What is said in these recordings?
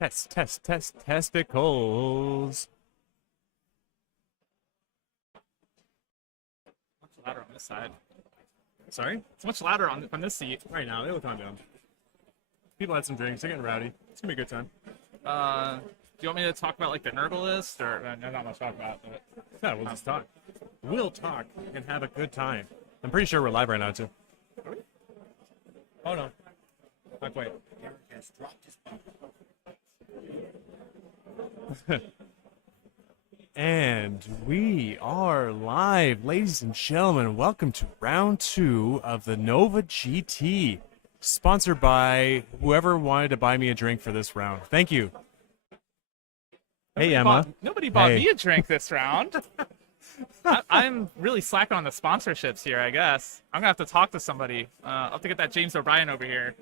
Testicles. Much louder on this side. Sorry? It's much louder on this seat. Right now, it'll calm down. People had some drinks. They're getting rowdy. It's gonna be a good time. Do you want me to talk about like the Nurgle list, or not much to talk about? But... Yeah, we'll just talk. We'll talk and have a good time. I'm pretty sure we're live right now too. Are we? Oh no, not quite. And we are live, ladies and gentlemen. Welcome to round 2 of the Nova GT, sponsored by whoever wanted to buy me a drink for this round. Thank you. Hey, Emma. Nobody bought me a drink this round. I'm really slacking on the sponsorships here, I guess. I'm going to have to talk to somebody. I'll have to get that James O'Brien over here.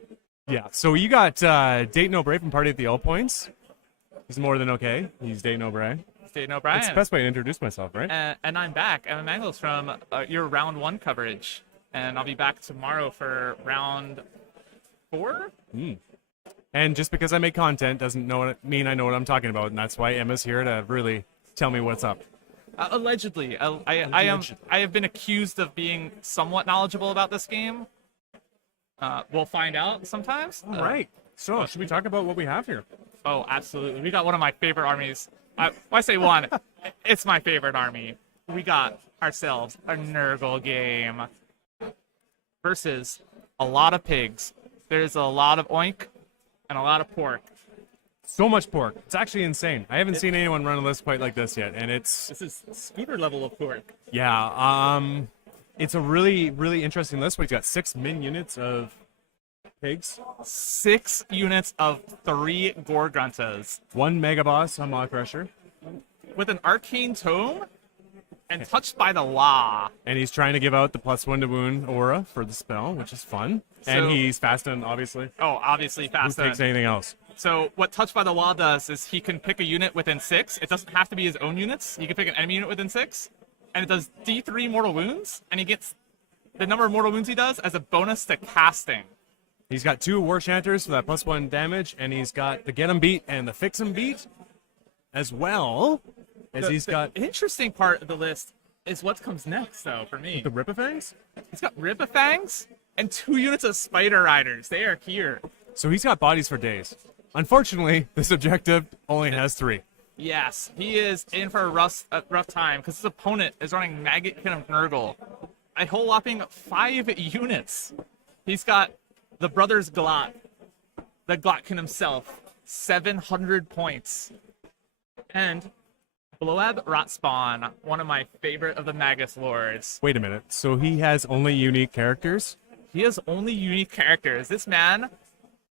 Yeah, so you got Dayton O'Brien from Party at the All Points. He's more than okay. He's Dayton O'Brien. Dayton O'Brien. It's the best way to introduce myself, right? And I'm back. Emma Mangles from your round 1 coverage. And I'll be back tomorrow for round 4? And just because I make content doesn't mean I know what I'm talking about, and that's why Emma's here to really tell me what's up. Allegedly. I have been accused of being somewhat knowledgeable about this game. We'll find out sometimes. All right. So, should we talk about what we have here? Oh, absolutely. We got one of my favorite armies. I say one. It's my favorite army. We got ourselves a Nurgle game versus a lot of pigs. There's a lot of oink and a lot of pork. So much pork. It's actually insane. I haven't seen anyone run a list quite like this yet, and This is scooter level of pork. yeah. It's a really, really interesting list. We've got 6 min units of pigs, 6 units of 3 Gorgruntas 1 mega boss on Maw Crusher, with an arcane tome and touched by the law. and he's trying to give out the +1 to wound aura for the spell, which is fun. And So- he's fast and obviously. Oh, obviously Who fast. takes anything else? So what Touched by the Law does is he can pick a unit within 6. It doesn't have to be his own units. He can pick an enemy unit within 6. And it does D3 mortal wounds. And he gets the number of mortal wounds he does as a bonus to casting. He's got 2 War Chanters for that +1 damage, and he's got the Get 'em Beat and the Fix 'em Beat, as well as he's got The interesting part of the list is what comes next, though, for me. the Ripafangs. He's got Ripafangs and 2 units of Spider Riders. They are here. So he's got bodies for days. Unfortunately, this objective only has 3. Yes, he is in for a rough time because his opponent is running Maggot Kin of Nurgle. A whole whopping 5 units. He's got the Brothers Glot, the Glotkin himself, 700 points. And Bloab Rotspawn, one of my favorite of the Magus Lords. Wait a minute. So he has only unique characters? He has only unique characters. This man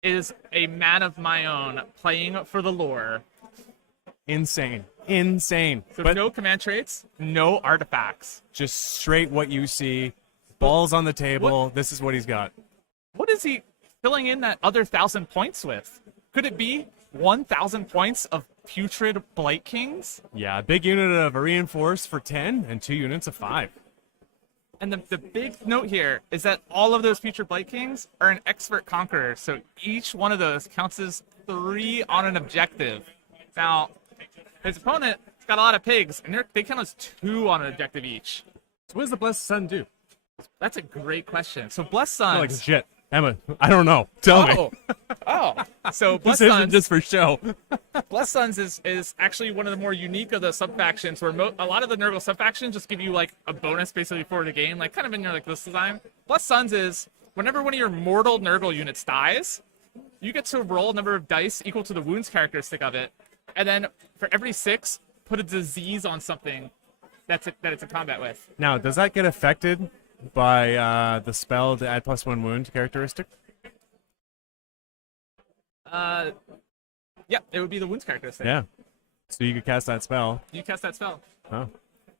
is a man of my own, playing for the lore. Insane. Insane. So But no command traits, no artifacts. just straight what you see. Balls on the table. This is what he's got. What is he filling in that other 1,000 points with? Could it be 1,000 points of Putrid Blight Kings? Yeah, a big unit of a reinforced for 10 and 2 units of 5. And the big note here is that all of those Putrid Blight Kings are an Expert Conqueror, so each one of those counts as 3 on an objective. Now, his opponent's got a lot of pigs, and they count as 2 on an objective each. So what does the Blessed Sun do? That's a great question. So Blessed Suns... Like shit. Emma, I don't know. Tell me. So This Blessed isn't Suns... just for show. Blessed Suns is actually one of the more unique of the sub-factions, where a lot of the Nurgle sub-factions just give you, like, a bonus basically for the game, like, kind of in your, like, list design. Blessed Suns is, whenever one of your mortal Nurgle units dies, you get to roll a number of dice equal to the wounds characteristic of it, and then for every 6, put a disease on something that it's in combat with. Now, does that get affected by the spell to add +1 wound characteristic? Yeah, it would be the wounds characteristic. Yeah. So you could cast that spell. You cast that spell. Oh.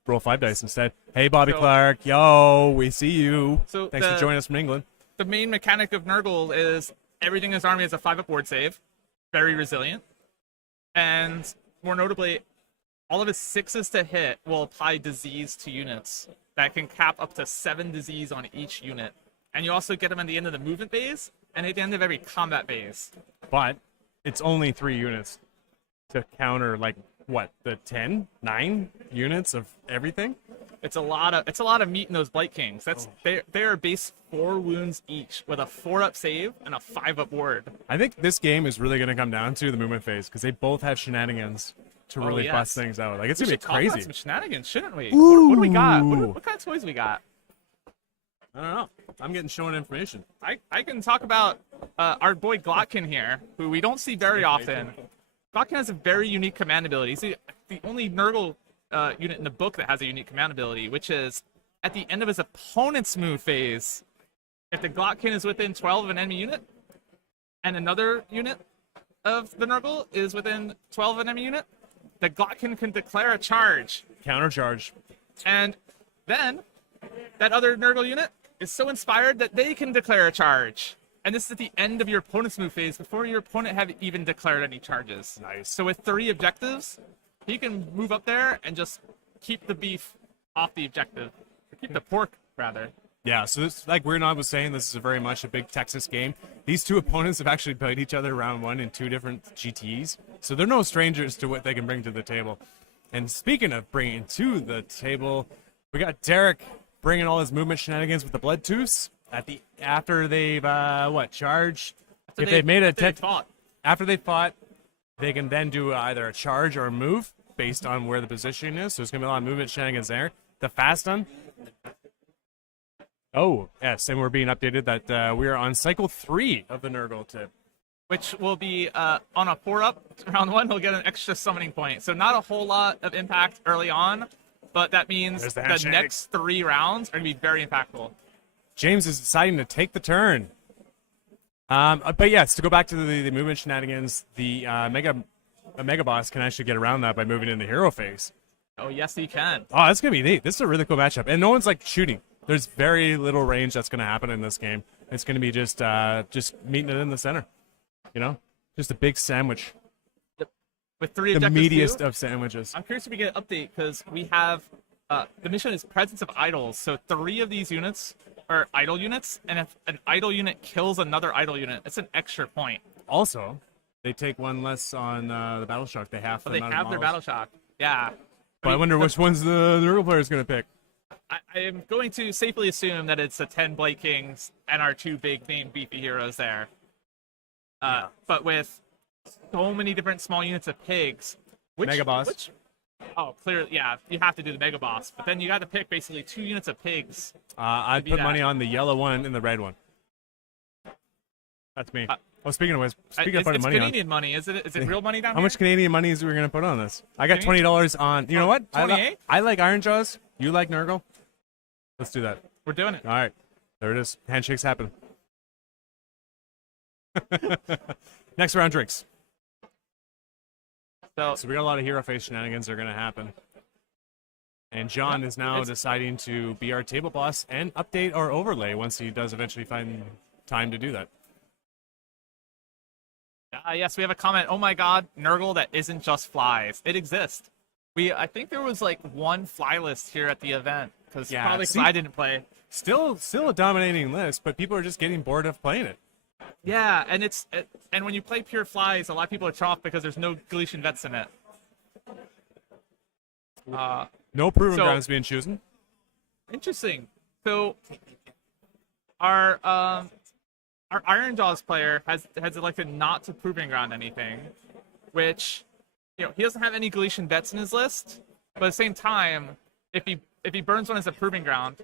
Roll 5 dice instead. Hey, Bobby So- Clark. Yo, we see you. So Thanks for joining us from England. The main mechanic of Nurgle is everything in his army has a 5-up ward save, very resilient, and more notably, all of his 6s to hit will apply disease to units that can cap up to 7 disease on each unit. And you also get them at the end of the movement phase and at the end of every combat phase. But it's only 3 units to counter like what, the 10, 9 units of everything. It's a lot of meat in those Blight Kings. They are base 4 wounds each with a 4-up save and a 5-up ward. I think this game is really going to come down to the movement phase because they both have shenanigans to really bust things out. Like, it's going to be crazy. Talk about some shenanigans, shouldn't we? What do we got? What kind of toys we got? I don't know. I'm getting shown information. I can talk about our boy Glotkin here, who we don't see very often. Glotkin has a very unique command ability. He's the only Nurgle unit in the book that has a unique command ability, which is at the end of his opponent's move phase, if the Glotkin is within 12 of an enemy unit, and another unit of the Nurgle is within 12 of an enemy unit, the Glotkin can declare a charge. Countercharge. And then that other Nurgle unit is so inspired that they can declare a charge. And this is at the end of your opponent's move phase before your opponent have even declared any charges. Nice. So with 3 objectives, he can move up there and just keep the beef off the objective. Or keep the pork, rather. Yeah, so this, like Weirdnod was saying, this is very much a big Texas game. These 2 opponents have actually played each other round 1 in 2 different GTs, so they're no strangers to what they can bring to the table. And speaking of bringing to the table, we got Derek bringing all his movement shenanigans with the Blood Tooth after they've charged. After If they've made a fought. After they fought, they can then do either a charge or a move based on where the positioning is. So there's gonna be a lot of movement shenanigans there. The fast done. Oh, yes, and we're being updated that we are on cycle 3 of the Nurgle tip. Which will be on a 4-up round 1, he'll get an extra summoning point. So not a whole lot of impact early on, but that means There's the handshake. next 3 rounds are going to be very impactful. James is deciding to take the turn. But yes, to go back to the movement shenanigans, the Mega Boss can actually get around that by moving into hero phase. Oh, yes, he can. Oh, that's going to be neat. This is a really cool matchup. And no one's like shooting. There's very little range that's going to happen in this game. It's going to be just meeting it in the center. You know? Just a big sandwich. With 3 The objectives meatiest too, of sandwiches. I'm curious if we get an update because we have the mission is Presence of Idols. So 3 of these units are idol units, and if an idol unit kills another idol unit, it's an extra point. Also, they take 1 less on the Battle Shock. They have, So they have their Battle Shock. Yeah. But I wonder which one's the Nurgle player is going to pick. I am going to safely assume that it's the 10 Blight Kings and our 2 big name beefy heroes there. But with so many different small units of pigs, Mega Boss. Oh, clearly, yeah, you have to do the Mega Boss. But then you got to pick basically 2 units of pigs. I'd put money on the yellow one and the red one. That's me. Speaking of putting it's money Canadian money. Is it real money down How here? much Canadian money is we going to put on this? I got $20 on. You know what? 28? I like Ironjawz. You like Nurgle. Let's do that. We're doing it. All right. There it is. Handshakes happen. Next round drinks. So we got a lot of hero face shenanigans that are going to happen. And John is now deciding to be our table boss and update our overlay once he does eventually find time to do that. yes, we have a comment. Oh my God, Nurgle that isn't just flies. It exists. I think there was like 1 fly list here at the event because probably I didn't play. Still a dominating list, but people are just getting bored of playing it. Yeah, and and when you play pure flies, a lot of people are off because there's no Galician vets in it. No proving grounds being chosen. Interesting. So our Ironjawz player has elected not to proving ground anything, which he doesn't have any Galician vets in his list. But at the same time, if he burns one as a proving ground,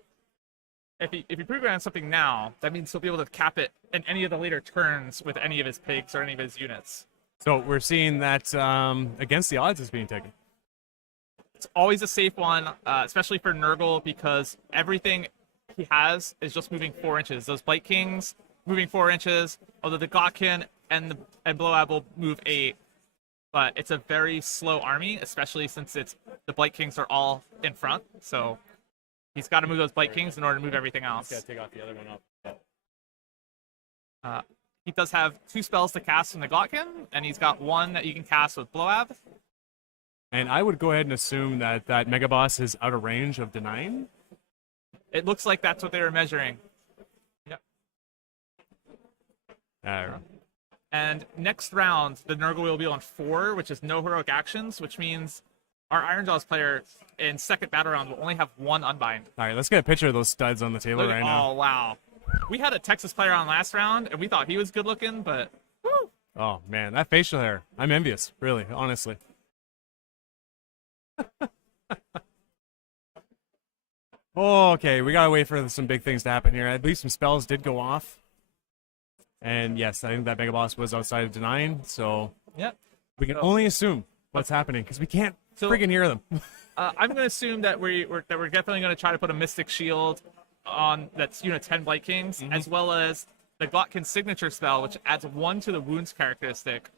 if he proving grounds something now, that means he'll be able to cap it in any of the later turns with any of his pigs or any of his units. So we're seeing that against the odds is being taken. It's always a safe one, especially for Nurgle, because everything he has is just moving 4 inches. Those Blight Kings moving 4 inches, although the Gotkin and Blowab will move 8. But it's a very slow army, especially since the Blight Kings are all in front. So he's got to move those Blight Kings in order to move everything else. Got to take off the other one up. He does have 2 spells to cast from the Glotkin, and he's got 1 that you can cast with Blowab. And I would go ahead and assume that Mega Boss is out of range of denying. It looks like that's what they were measuring. Yep. And next round, the Nurgle will be on 4, which is no heroic actions, which means our Ironjawz player in second battle round will only have 1 unbind. All right, let's get a picture of those studs on the table right now. Oh, wow. We had a Texas player on last round, and we thought he was good looking, but woo. Oh, man, that facial hair. I'm envious, really, honestly. Oh, okay, we gotta wait for some big things to happen here. I believe some spells did go off. And yes, I think that Mega Boss was outside of denying, so Yep. we can only assume what's happening, because we can't friggin' hear them. I'm going to assume that we're definitely going to try to put a Mystic Shield on that's unit 10 Blight Kings, as well as the Glotkin's signature spell, which adds 1 to the wounds characteristic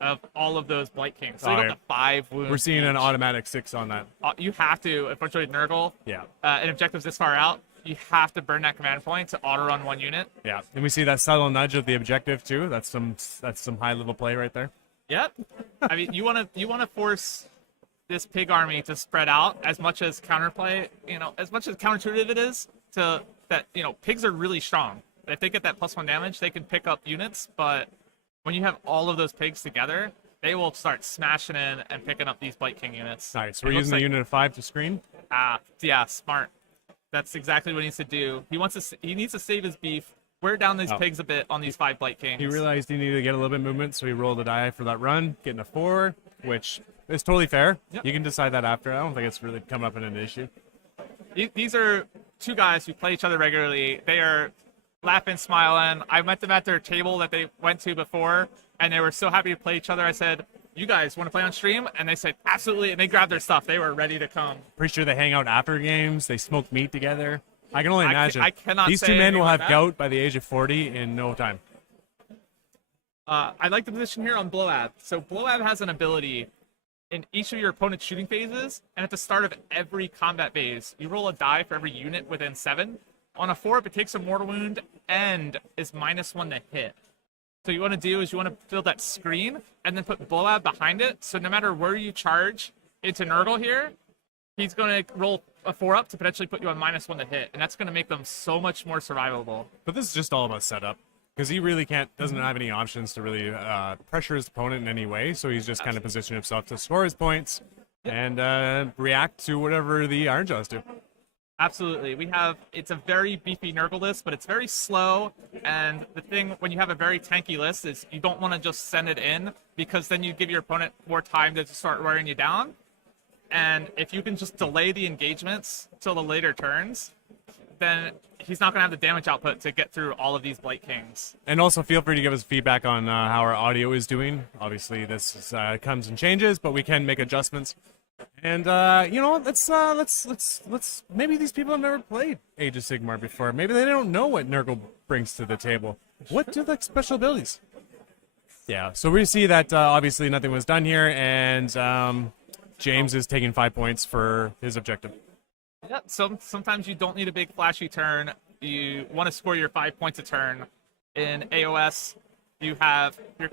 of all of those Blight Kings. So you got the 5 wounds. We're seeing each. an automatic 6 on that. You have to, unfortunately, Nurgle. Yeah. And objectives this far out, you have to burn that command point to auto run 1 unit. Yeah, and we see that subtle nudge of the objective too. That's some high level play right there. Yep. I mean, you want to force this pig army to spread out as much as counterplay, as much as counterintuitive it is to that, pigs are really strong. If they get that +1 damage, they can pick up units, but when you have all of those pigs together, they will start smashing in and picking up these Blight King units. All right, so we're using the unit of 5 to screen. Yeah, smart. That's exactly what he needs to do. He needs to save his beef, wear down these pigs a bit on these 5 Blight Kings. He realized he needed to get a little bit of movement, so he rolled a die for that run, getting a 4, which is totally fair. Yep. You can decide that after. I don't think it's really come up in an issue. These are 2 guys who play each other regularly. They are laughing, smiling. I met them at their table that they went to before, and they were so happy to play each other. I said, "You guys want to play on stream?" And they said, "Absolutely." And they grabbed their stuff. They were ready to come. Pretty sure they hang out after games. They smoke meat together. I can only imagine. I cannot These say 2 men will have like gout by the age of 40 in no time. I like the position here on Blowab. So Blowab has an ability in each of your opponent's shooting phases, and at the start of every combat phase, you roll a die for every unit within 7. On a 4, if it takes a mortal wound and is -1 to hit. So what you want to do is you want to build that screen and then put Blowab behind it. So no matter where you charge into Nurgle here, he's going to roll a 4 up to potentially put you on -1 to hit, and that's going to make them so much more survivable. But this is just all about setup, because he really doesn't have any options to really pressure his opponent in any way. So he's just kind of positioned himself to score his points and react to whatever the Ironjawz do. Absolutely. It's a very beefy Nurgle list, but it's very slow. And the thing when you have a very tanky list is you don't want to just send it in, because then you give your opponent more time to start wearing you down. And if you can just delay the engagements till the later turns, then he's not going to have the damage output to get through all of these Blight Kings. And also feel free to give us feedback on how our audio is doing. Obviously, this comes and changes, but we can make adjustments. And let's maybe these people have never played Age of Sigmar before. Maybe they don't know what Nurgle brings to the table. What do the special abilities? Yeah, so we see that obviously nothing was done here, and James is taking 5 points for his objective. Yeah, sometimes you don't need a big flashy turn. You want to score your 5 points a turn. In AOS, you're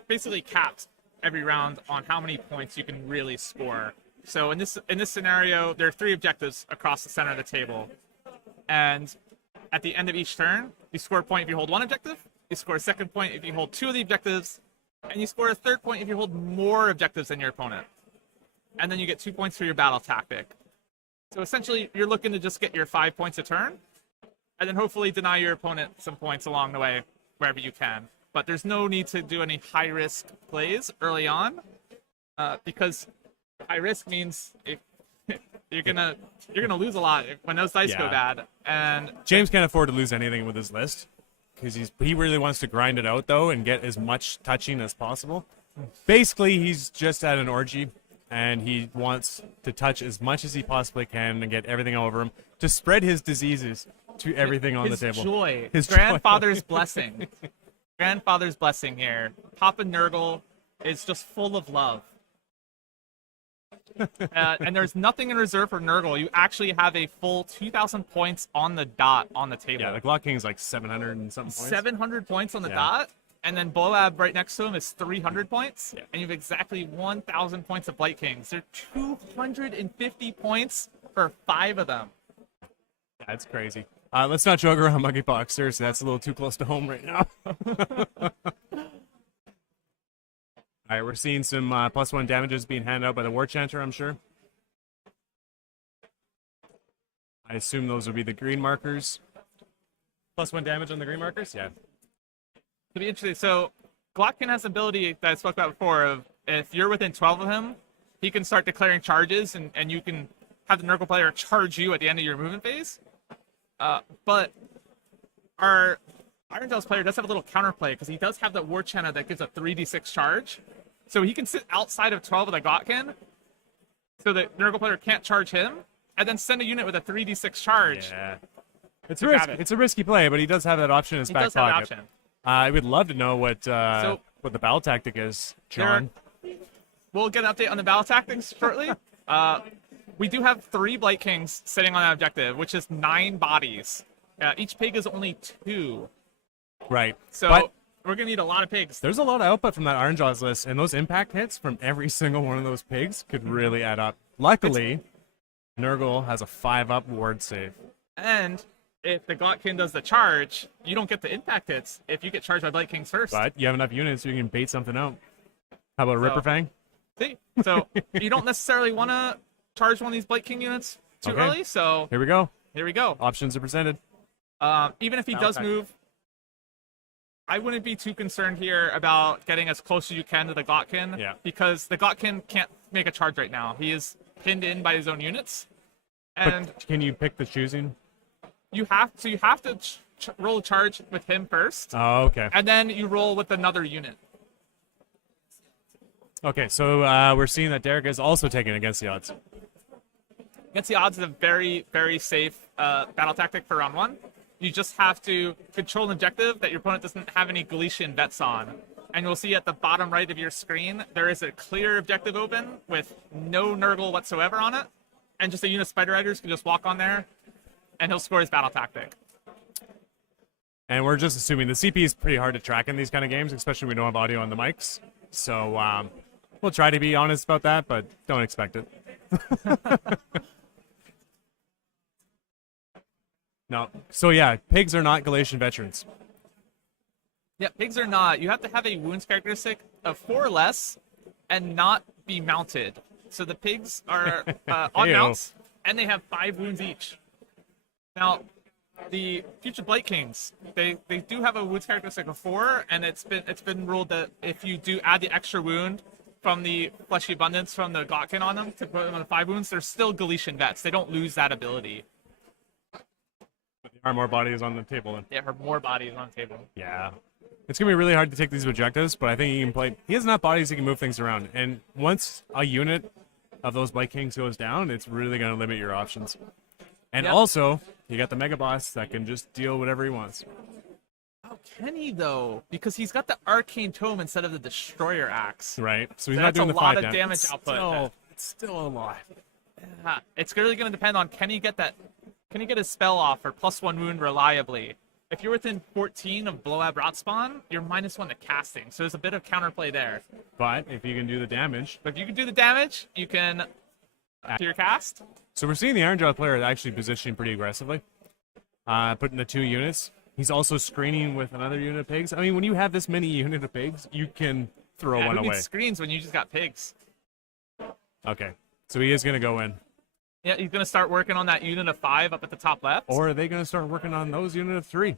basically capped every round on how many points you can really score. So in this scenario, there are 3 objectives across the center of the table. And at the end of each turn, you score a point if you hold 1 objective, you score a second point if you hold 2 of the objectives, and you score a third point if you hold more objectives than your opponent. And then you get 2 points for your battle tactic. So essentially, you're looking to just get your 5 points a turn, and then hopefully deny your opponent some points along the way wherever you can. But there's no need to do any high-risk plays early on, because high risk means you're gonna lose a lot when those dice go bad. And James can't afford to lose anything with his list, because he really wants to grind it out though and get as much touching as possible. Basically, he's just at an orgy, and he wants to touch as much as he possibly can and get everything over him to spread his diseases to everything on the table. His grandfather's blessing. Grandfather's blessing here. Papa Nurgle is just full of love. And there's nothing in reserve for Nurgle. You actually have a full 2,000 points on the dot on the table. Yeah, the Glock King's like 700 and something points. 700 points on the dot. And then Blowab right next to him is 300 points. Yeah. And you have exactly 1,000 points of Blight Kings. They're 250 points for 5 of them. That's crazy. Let's not joke around Monkeypox. Seriously, that's a little too close to home right now. All right, we're seeing some +1 damages being handed out by the War Chanter, I'm sure. I assume those would be the green markers. +1 damage on the green markers? Yeah. To be interesting, so Glockkin has the ability that I spoke about before of if you're within 12 of him, he can start declaring charges, and you can have the Nurgle player charge you at the end of your movement phase. But our Ironjawz player does have a little counterplay because he does have the War Chanter that gives a 3d6 charge. So he can sit outside of 12 of the Glockkin, so the Nurgle player can't charge him, and then send a unit with a 3d6 charge. Yeah. It's a risky play, but he does have that option in his back pocket. Have that option. I would love to know what the battle tactic is, John. We'll get an update on the battle tactics shortly. We do have 3 Blight Kings sitting on that objective, which is 9 bodies. Each pig is only 2. Right. So we're going to need a lot of pigs. There's a lot of output from that Ironjawz list, and those impact hits from every single one of those pigs could really add up. Luckily, Nurgle has a 5-up ward save. And if the Glockkin does the charge, you don't get the impact hits if you get charged by Blight Kings first. But you have enough units so you can bait something out. How about Ripper Fang? See? So you don't necessarily want to charge one of these Blight King units too early, so here we go. Here we go. Options are presented. Even if he does move, I wouldn't be too concerned here about getting as close as you can to the Glockkin, because the Glockkin can't make a charge right now. He is pinned in by his own units. And but can you pick the choosing? You have to roll a charge with him first. Oh, okay. And then you roll with another unit. Okay, so we're seeing that Derek is also taking against the odds. Against the odds is a very, very safe battle tactic for round 1. You just have to control an objective that your opponent doesn't have any Galician vets on. And you'll see at the bottom right of your screen, there is a clear objective open with no Nurgle whatsoever on it. And just a unit of Spider Riders can just walk on there, and he'll score his battle tactic. And we're just assuming the CP is pretty hard to track in these kind of games, especially when we don't have audio on the mics. So we'll try to be honest about that, but don't expect it. No. So yeah, pigs are not Galatian veterans. Yeah, pigs are not. You have to have a wounds characteristic of 4 or less and not be mounted. So the pigs are on mounts, and they have 5 wounds each. Now, the future Blight Kings, they do have a wounds characteristic of 4, and it's been ruled that if you do add the extra wound from the Fleshy Abundance from the Glockkin on them to put them on the 5 wounds, they're still Galician vets. They don't lose that ability. But there are more bodies on the table then. Yeah, more bodies on the table. Yeah. It's going to be really hard to take these objectives, but I think he can play. He has enough bodies he can move things around. And once a unit of those Blight Kings goes down, it's really going to limit your options. And also, you got the Mega Boss that can just deal whatever he wants. How can he, though? Because he's got the Arcane Tome instead of the Destroyer Axe. Right. So he's not doing the 5 That's a lot of damage output. It's still a lot. Yeah. It's really going to depend on can he get his spell off for +1 wound reliably. If you're within 14 of Blowout Rot Spawn, you're -1 to casting. So there's a bit of counterplay there. But if you can do the damage. But if you can do the damage, you can to your cast. So we're seeing the Ironjawz player actually positioning pretty aggressively. Putting the 2 units. He's also screening with another unit of pigs. I mean, when you have this many unit of pigs, you can throw one who away. needs screens when you just got pigs? Okay. So he is going to go in. Yeah, he's going to start working on that unit of 5 up at the top left. Or are they going to start working on those unit of 3?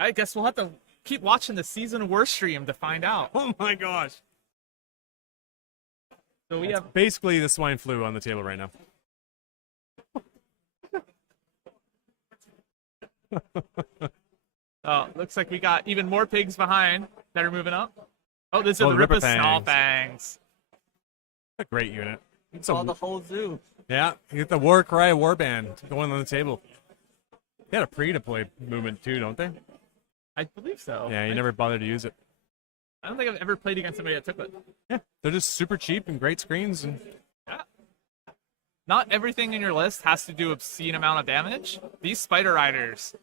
I guess we'll have to keep watching the Season of War stream to find out. Oh my gosh. So we have basically the swine flu on the table right now. Oh, looks like we got even more pigs behind that are moving up. Oh, this is the Ripper Snallfangs. A great unit. It's the whole zoo. Yeah, you get the War Cry Warband going on the table. They had a pre-deploy movement too, don't they? I believe so. Yeah, you never bothered to use it. I don't think I've ever played against somebody that took it. Yeah, they're just super cheap and great screens. And yeah. Not everything in your list has to do obscene amount of damage. These Spider Riders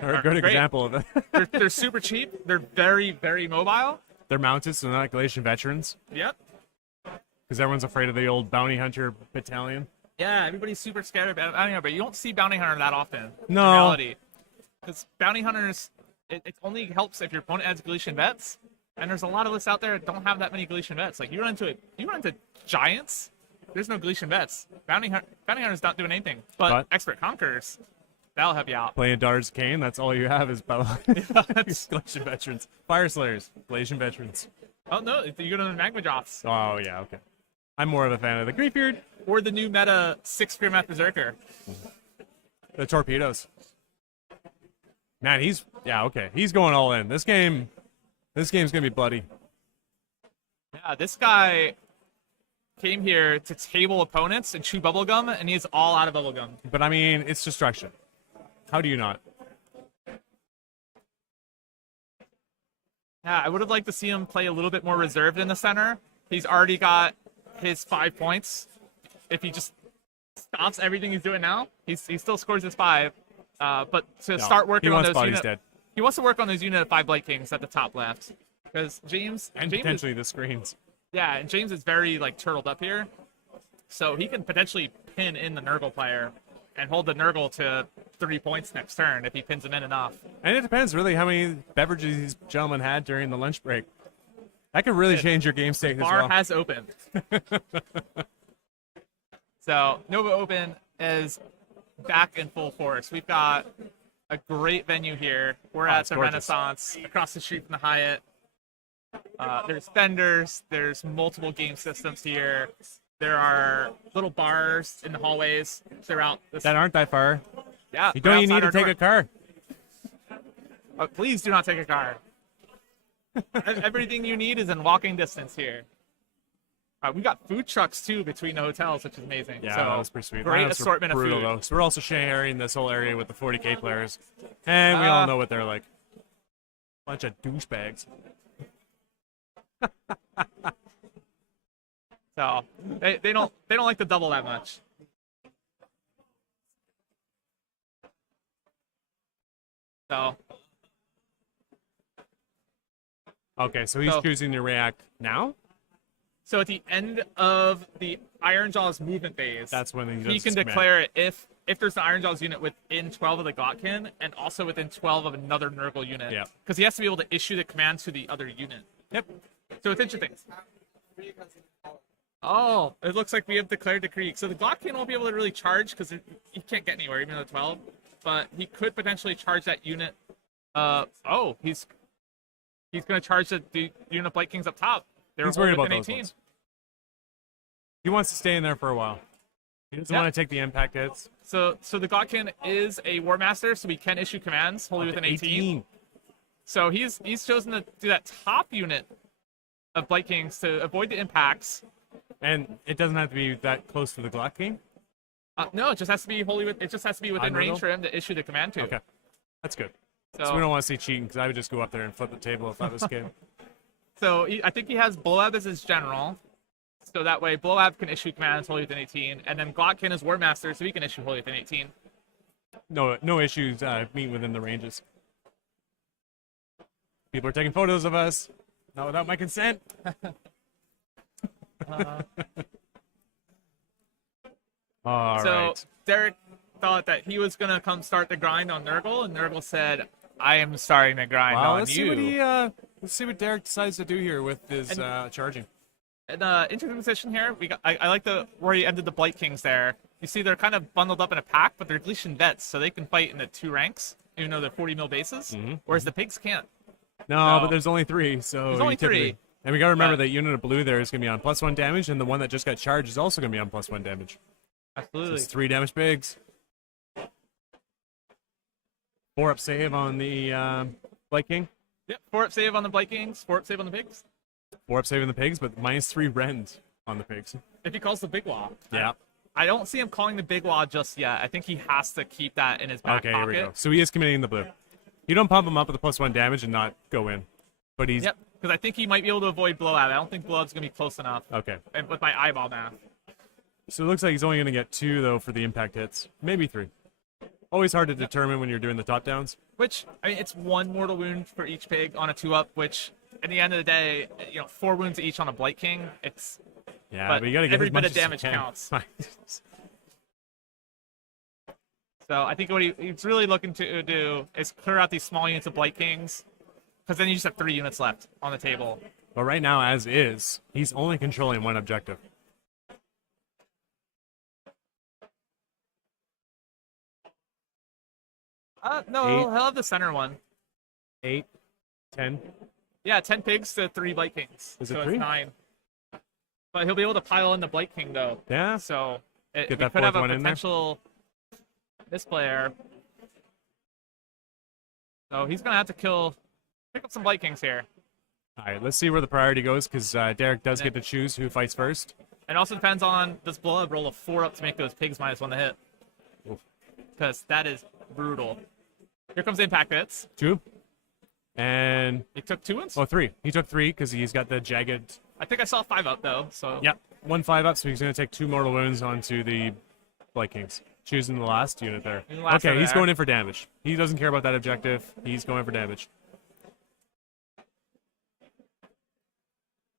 are a good example of it. they're super cheap. They're very, very mobile. They're mounted, so they're not Galatian veterans. Yep. Because everyone's afraid of the old bounty hunter battalion. Yeah, everybody's super scared of bounty hunter, but you don't see bounty hunter that often. No. In reality. Because bounty hunters, it only helps if your opponent has Galician vets. And there's a lot of lists out there that don't have that many Galician vets. Like you run into giants, there's no Galician vets. Bounty hunters not doing anything. But expert conquerors, that'll help you out. Playing Daughters of Cain, that's all you have is Galician veterans. Fire Slayers, Galician veterans. Oh no, you go to the Magmajawz. Oh yeah, okay. I'm more of a fan of the Griefbeard. Or the new meta 6 Grandmath Berserker. The torpedoes. Man, he's going all in. This game's gonna be bloody. Yeah, this guy came here to table opponents and chew bubblegum, and he's all out of bubblegum. But I mean, it's destruction. How do you not? Yeah, I would have liked to see him play a little bit more reserved in the center. He's already got his 5 points. If he just stops everything he's doing now, he still scores his 5. But to start working on those units, he wants to work on those unit of 5 Blight Kings at the top left. Because James potentially the screens. Yeah, and James is very like turtled up here, so he can potentially pin in the Nurgle player and hold the Nurgle to 3 points next turn if he pins him in enough. And it depends really how many beverages these gentlemen had during the lunch break. That could really change your game state as well. The bar has opened. So Nova Open is back in full force. We've got a great venue here. We're at the gorgeous Renaissance, across the street from the Hyatt. There's vendors, there's multiple game systems here. There are little bars in the hallways throughout this. That aren't that far. Yeah. You don't even need to take a car. Please do not take a car. Everything you need is in walking distance here. We got food trucks too between the hotels, which is amazing. Yeah, so, that was pretty sweet. Great assortment of food. Though. So we're also sharing this whole area with the 40K players, and we all know what they're like. Bunch of douchebags. So they don't like the double that much. So okay, so he's choosing to react now. So at the end of the Ironjawz movement phase, that's when he can declare it if there's an Ironjawz unit within 12 of the Glotkin and also within 12 of another Nurgle unit. Yeah. Because he has to be able to issue the command to the other unit. Yep. So it's interesting. Oh, it looks like we have declared decree. So the Glotkin won't be able to really charge because he can't get anywhere, even though 12. But he could potentially charge that unit. He's going to charge the unit of Blight Kings up top. He's worried about those ones. He wants to stay in there for a while. He doesn't want to take the impact hits. So the Glotkin is a War Master, so he can issue commands wholly within 18. So he's chosen to do that top unit of Blight Kings to avoid the impacts. And it doesn't have to be that close to the Glot King? No, it just has to be within range for him to issue the command to. Okay, that's good. So we don't want to see cheating because I would just go up there and flip the table if I was game. So I think he has Blowab as his general, so that way Blowab can issue commands wholly within 18, and then Glotkin is War Master, so he can issue wholly within 18. No issues meet within the ranges. People are taking photos of us, not without my consent. All right. Derek thought that he was going to come start the grind on Nurgle, and Nurgle said, I am starting the grind on you. Let's see what Derek decides to do here with his charging. In interesting position here, I like where he ended the Blight Kings there. You see they're kind of bundled up in a pack, but they're Galician vets, so they can fight in the 2 ranks, even though they're 40 mil bases, whereas the pigs can't. No, but there's only 3, so there's only 3. And we gotta remember that unit of blue there is gonna be on +1 damage, and the one that just got charged is also gonna be on +1 damage. Absolutely. So it's 3 damage pigs. 4-up save on the Blight King. Yep, 4-up save on the Blight Kings, 4-up save on the pigs. 4-up save on the pigs, but -3 rend on the pigs. If he calls the Big Law. Yeah. I don't see him calling the Big Law just yet. I think he has to keep that in his back pocket. Okay, here we go. So he is committing the blue. You don't pump him up with the +1 damage and not go in. But he's... Yep, because I think he might be able to avoid Blowout. I don't think Blowout's going to be close enough. Okay. And with my eyeball math. So it looks like he's only going to get 2, though, for the impact hits. Maybe 3. Always hard to determine when you're doing the top downs. Which, I mean, it's 1 mortal wound for each pig on a 2-up, which, at the end of the day, 4 wounds each on a Blight King. It's... Yeah, but you got to get every as much bit of as damage you can. counts. So I think what he's really looking to do is clear out these small units of Blight Kings, Because then you just have 3 units left on the table. But right now, as is, he's only controlling one objective. No, he'll have the center one. 8, 10. Yeah, 10 pigs to 3 Blight Kings. Is it so 3? It's 9. But he'll be able to pile in the Blight King, though. Yeah. So we that could have fourth a one in there. potential misplay error. So he's going to have to pick up some Blight Kings here. All right, let's see where the priority goes, because Derek does get to choose who fights first. It also depends on, does Blood roll a 4 up to make those pigs -1 to hit? Because that is brutal. Here comes impact hits. 2. And... He took 2 wounds? Oh, 3. He took 3 because he's got the jagged... I think I saw 5 up, though, so... Yeah, 1 5 up, so he's going to take 2 mortal wounds onto the Blight Kings. Choosing the last unit there. Okay, he's going in for damage. He doesn't care about that objective. He's going for damage.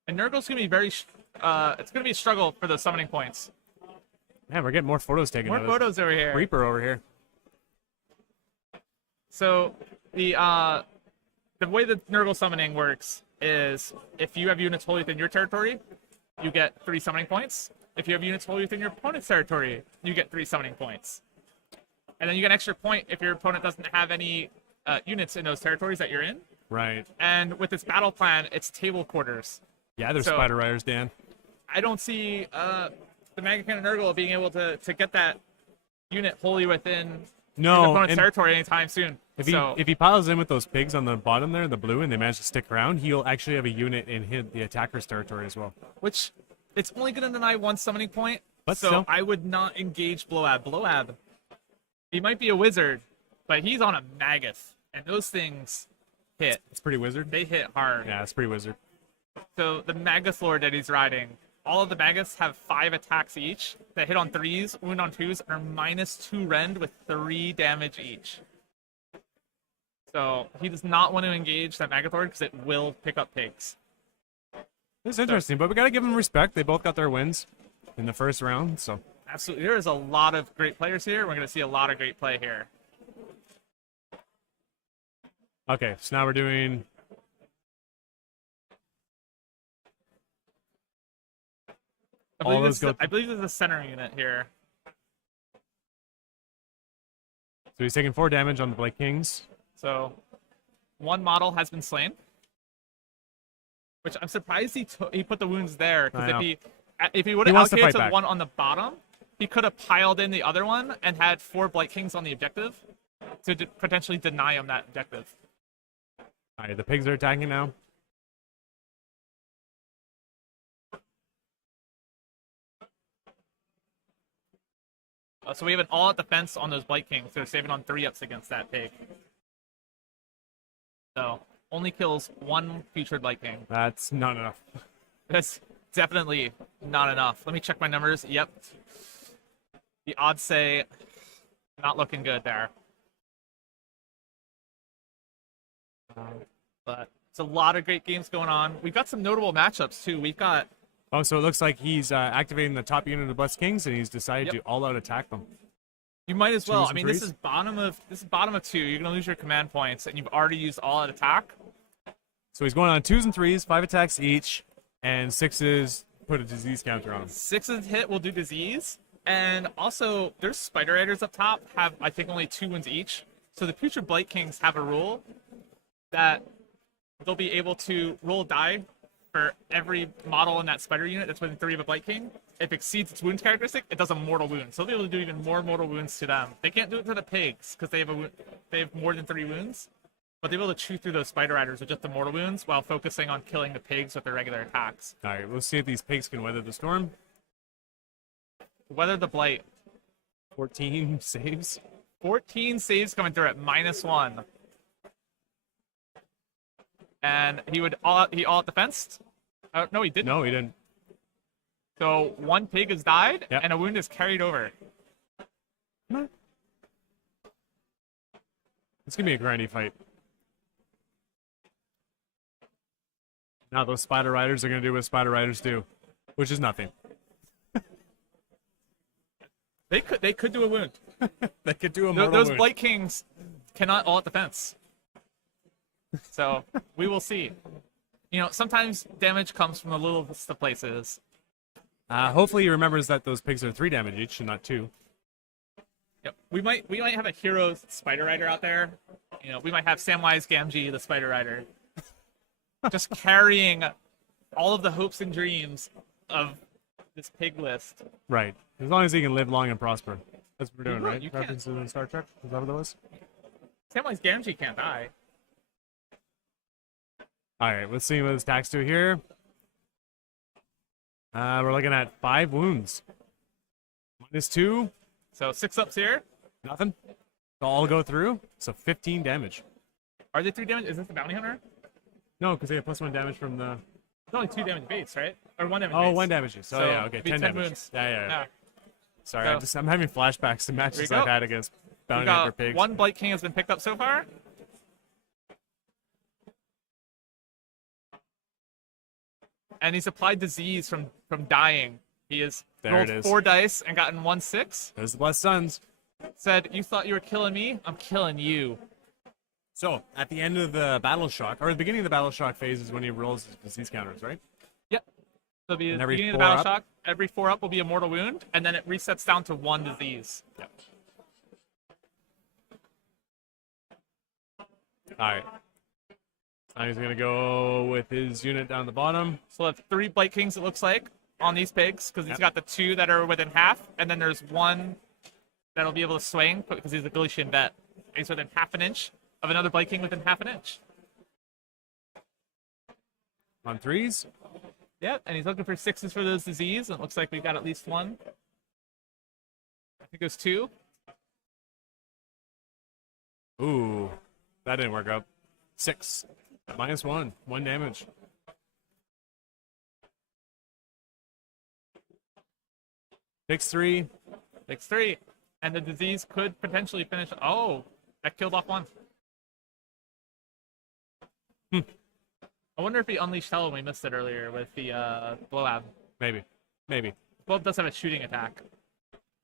And Nurgle's going to be very... it's going to be a struggle for those summoning points. Man, we're getting more photos taken. More photos over here. Reaper over here. So the way the Nurgle summoning works is if you have units wholly within your territory, you get 3 summoning points. If you have units wholly within your opponent's territory, you get 3 summoning points. And then you get an extra point if your opponent doesn't have any units in those territories that you're in. Right. And with this battle plan, it's table quarters. Yeah, there's Spider Riders, Dan. I don't see the Mega Cannon Nurgle being able to get that unit wholly within his opponent's territory anytime soon. If he piles in with those pigs on the bottom there, the blue, and they manage to stick around, he'll actually have a unit in the attacker's territory as well. Which, it's only going to deny 1 summoning point, but so still. I would not engage Blowab. Blowab, he might be a wizard, but he's on a Magath, and those things hit. It's pretty wizard. They hit hard. Yeah, it's pretty wizard. So the Magath Lord that he's riding, all of the Magaths have 5 attacks each that hit on 3s, wound on 2s, and are -2 rend with 3 damage each. So he does not want to engage that Magath Lord because it will pick up pigs. It's interesting, but we got to give them respect. They both got their wins in the first round, so. Absolutely. There is a lot of great players here. We're going to see a lot of great play here. Okay, so now we're doing... I believe there's a center unit here. So he's taking 4 damage on the Blight Kings. So 1 model has been slain. Which I'm surprised he put the wounds there, because if he would have allocated to the one on the bottom, he could have piled in the other one and had 4 Blight Kings on the objective to potentially deny him that objective. All right, the pigs are attacking now. So we have an all-out defense on those Blight Kings. They're saving on 3-ups against that pig. So only kills 1 featured Blight King. That's not enough. That's definitely not enough. Let me check my numbers. Yep. The odds say not looking good there. But it's a lot of great games going on. We've got some notable matchups, too. We've got... Oh, so it looks like he's activating the top unit of the Blessed Kings, and he's decided to all-out attack them. You might as well. I mean, this is bottom of 2. You're gonna lose your command points, and you've already used all-out attack. So he's going on 2s and 3s, 5 attacks each, and 6s put a disease counter on him. 6s hit will do disease, and also there's Spider Riders up top have I think only 2 wounds each. So the future Blight Kings have a rule that they'll be able to roll a die for every model in that spider unit that's within 3 of a Blight King. If it exceeds its wound characteristic, it does a mortal wound. So they'll be able to do even more mortal wounds to them. They can't do it to the pigs because they have more than 3 wounds. But they'll be able to chew through those Spider Riders with just the mortal wounds while focusing on killing the pigs with their regular attacks. All right, we'll see if these pigs can weather the storm. Weather the Blight. 14 saves. 14 saves coming through at -1. And he all-out defensed? No, he didn't. No, he didn't. So 1 pig has died, and a wound is carried over. It's going to be a grindy fight. Now those Spider Riders are going to do what Spider Riders do, which is nothing. They could do a wound. They could do a mortal wound. Those Blight Kings cannot all-out defense. So we will see. You know, sometimes damage comes from the littlest of places. Hopefully he remembers that those pigs are 3 damage each and not 2. Yep. We might have a hero Spider Rider out there. You know, we might have Samwise Gamgee, the Spider Rider, just carrying all of the hopes and dreams of this pig list. Right. As long as he can live long and prosper. That's what we're doing, Right, right? you can't. References in Star Trek? Is that what that was? Samwise Gamgee can't die. Alright, let's see what his attacks do here. We're looking at 5 wounds. -2. So 6 ups here. Nothing. They'll all go through. So 15 damage. Are they 3 damage? Is this the bounty hunter? No, because they have +1 damage from the... It's only 2 damage base, right? Or 1 damage Oh, base. 1 damage. So yeah, okay, it'd be 10 damage. wounds. Yeah. Sorry, So- I'm having flashbacks to matches There you I've go. had against We bounty hunter got pigs. 1 Blight King has been picked up so far. And he's applied disease from dying. He has There rolled it is. 4 dice and gotten 1/6. There's the Blessed Suns. Said, "You thought you were killing me? I'm killing you." So, at the end of the battle shock, or the beginning of the battle shock phase is when he rolls his disease counters, right? Yep. So it'll be And the every beginning of the 4 battle up? shock. Every 4 up will be a mortal wound, and then it resets down to 1 disease. Yep. Alright. Now he's going to go with his unit down the bottom. So we'll have 3 Blight Kings, it looks like, on these pigs, because he's Yep. got the 2 that are within half, and then there's 1 that'll be able to swing, because he's a Galician vet. He's within half an inch of another Blight King within half an inch. On 3s. Yep, and he's looking for 6s for those disease, and it looks like we've got at least 1. I think there's 2. Ooh. That didn't work out. 6. -1. 1 damage. Six 3. 6-3. And the disease could potentially finish. Oh, that killed off 1. I wonder if he unleashed hell when we missed it earlier with the Blowab. Maybe. Blowab does have a shooting attack.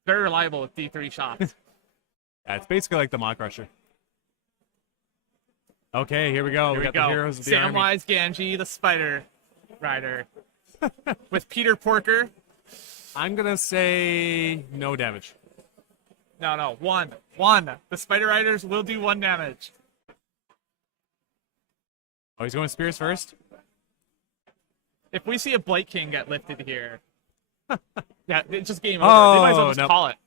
Very reliable with D3 shots. Yeah, it's basically like the Maw Crusher. Okay, here we go. Here we we got go. the heroes of the army. Samwise Gamgee, the Spider Rider. With Peter Porker. I'm gonna say no damage. No, 1. 1. The Spider Riders will do 1 damage. Oh, he's going spears first. If we see a Blight King get lifted here, yeah, it's just game over. They might as well just nope. call it.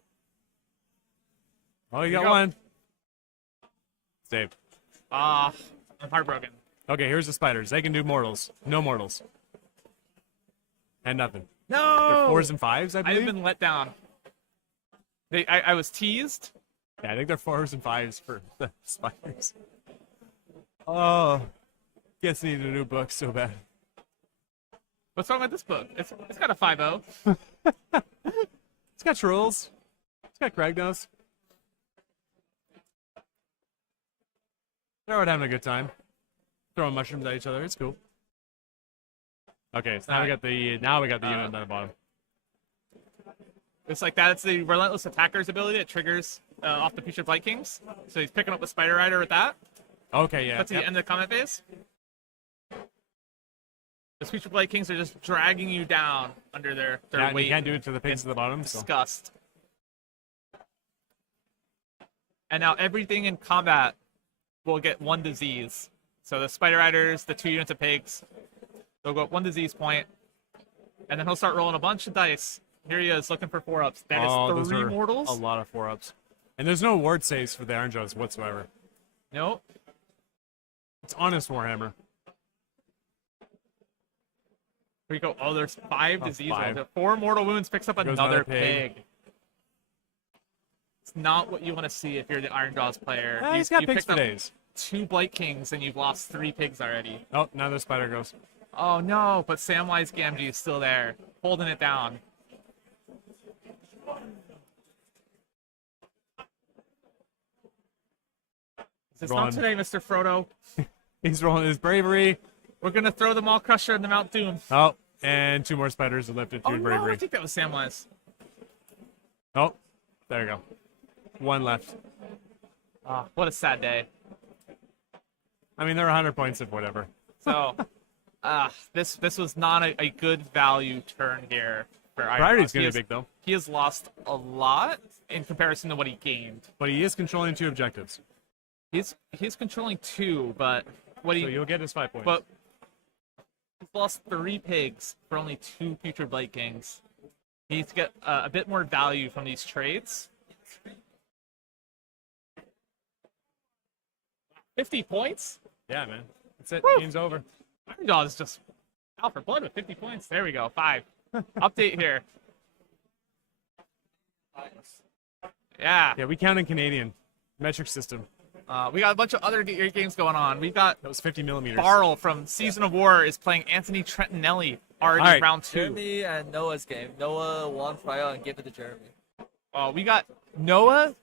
Oh, you Here got you go. one. Save. I'm heartbroken. Okay, here's the spiders. They can do mortals. No mortals. And nothing. No! They're 4s and 5s, I I've believe. been let down. I was teased. Yeah, I think they're 4s and 5s for the spiders. Oh, guess I need a new book so bad. What's wrong with this book? It's got a 5.0. It's got trolls. It's got Kragnos. They're out having a good time. Throwing mushrooms at each other. It's cool. Okay, so now we got the unit down the bottom. It's like that's the Relentless Attacker's ability that triggers off the Future Blight Kings. So he's picking up the Spider Rider with that. Okay, yeah. That's the end of the combat phase. The Future Blight Kings are just dragging you down under their Yeah, weight. you can't do it to the pigs at the bottom. So. Disgust. And now everything in combat will get 1 disease. So the Spider Riders, the 2 units of pigs, they'll go up 1 disease point, and then he'll start rolling a bunch of dice. Here he is looking for 4-ups. That is those 3 are mortals. A lot of 4-ups. And there's no ward saves for the Ironjawz whatsoever. Nope. It's honest Warhammer. Here we go. Oh, there's 5 Oh, disease 5. rolls. 4 mortal wounds picks up Goes another another pig. pig. It's not what you want to see if you're the Ironjawz player. He's got you pigs picked for up days. 2 Blight Kings and you've lost 3 pigs already. Oh, now the spider goes. Oh no, but Samwise Gamgee is still there, holding it down. It's not Rolling. today, Mr. Frodo. He's rolling his bravery. We're gonna throw the Maw Crusher in the Mount Doom. Oh, and 2 more spiders are lifted Oh to no, bravery. I think that was Samwise. Oh, there you go. 1 left. Ah, what a sad day. I mean, they're 100 points of whatever. So, this was not a good value turn here for Ironjawz. Priority's going to be big, though. He has lost a lot in comparison to what he gained. But he is controlling 2 objectives. He's controlling 2, but So you'll get his 5 points. But he's lost 3 pigs for only 2 future Blight Kings. He needs to get a bit more value from these trades. 50 points? Yeah, man. That's it. Woo! Game's over. Ironjawz is just out for blood with 50 points. There we go. 5. Update here. Yeah. Yeah, we count in Canadian metric system. We got a bunch of other games going on. We've got That was 50 millimeters. Barrel from Season of War is playing Anthony Trentinelli already All right. round 2. Jeremy and Noah's game. Noah won trial and gave it to Jeremy. We got Noah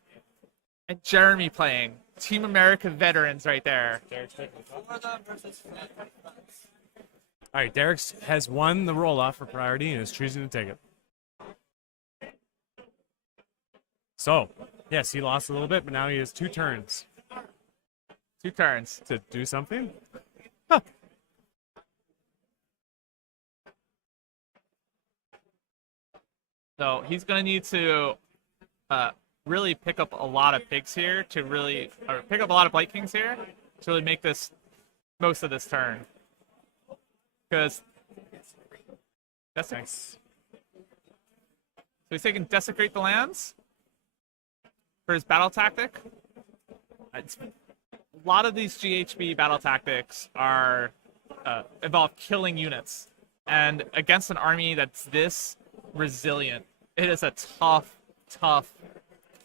and Jeremy playing. Team America veterans right there. All right, Derek has won the roll-off for priority and is choosing to take it. So, yes, he lost a little bit, but now he has 2 turns 2 turns. to do something. So he's going to need to really pick up a lot of pigs here to really, or pick up a lot of Blight Kings here to really make this most of this turn. Because that's Nice. So he's taking Desecrate the Lands for his battle tactic. A lot of these GHB battle tactics are involve killing units, and against an army that's this resilient, it is a tough.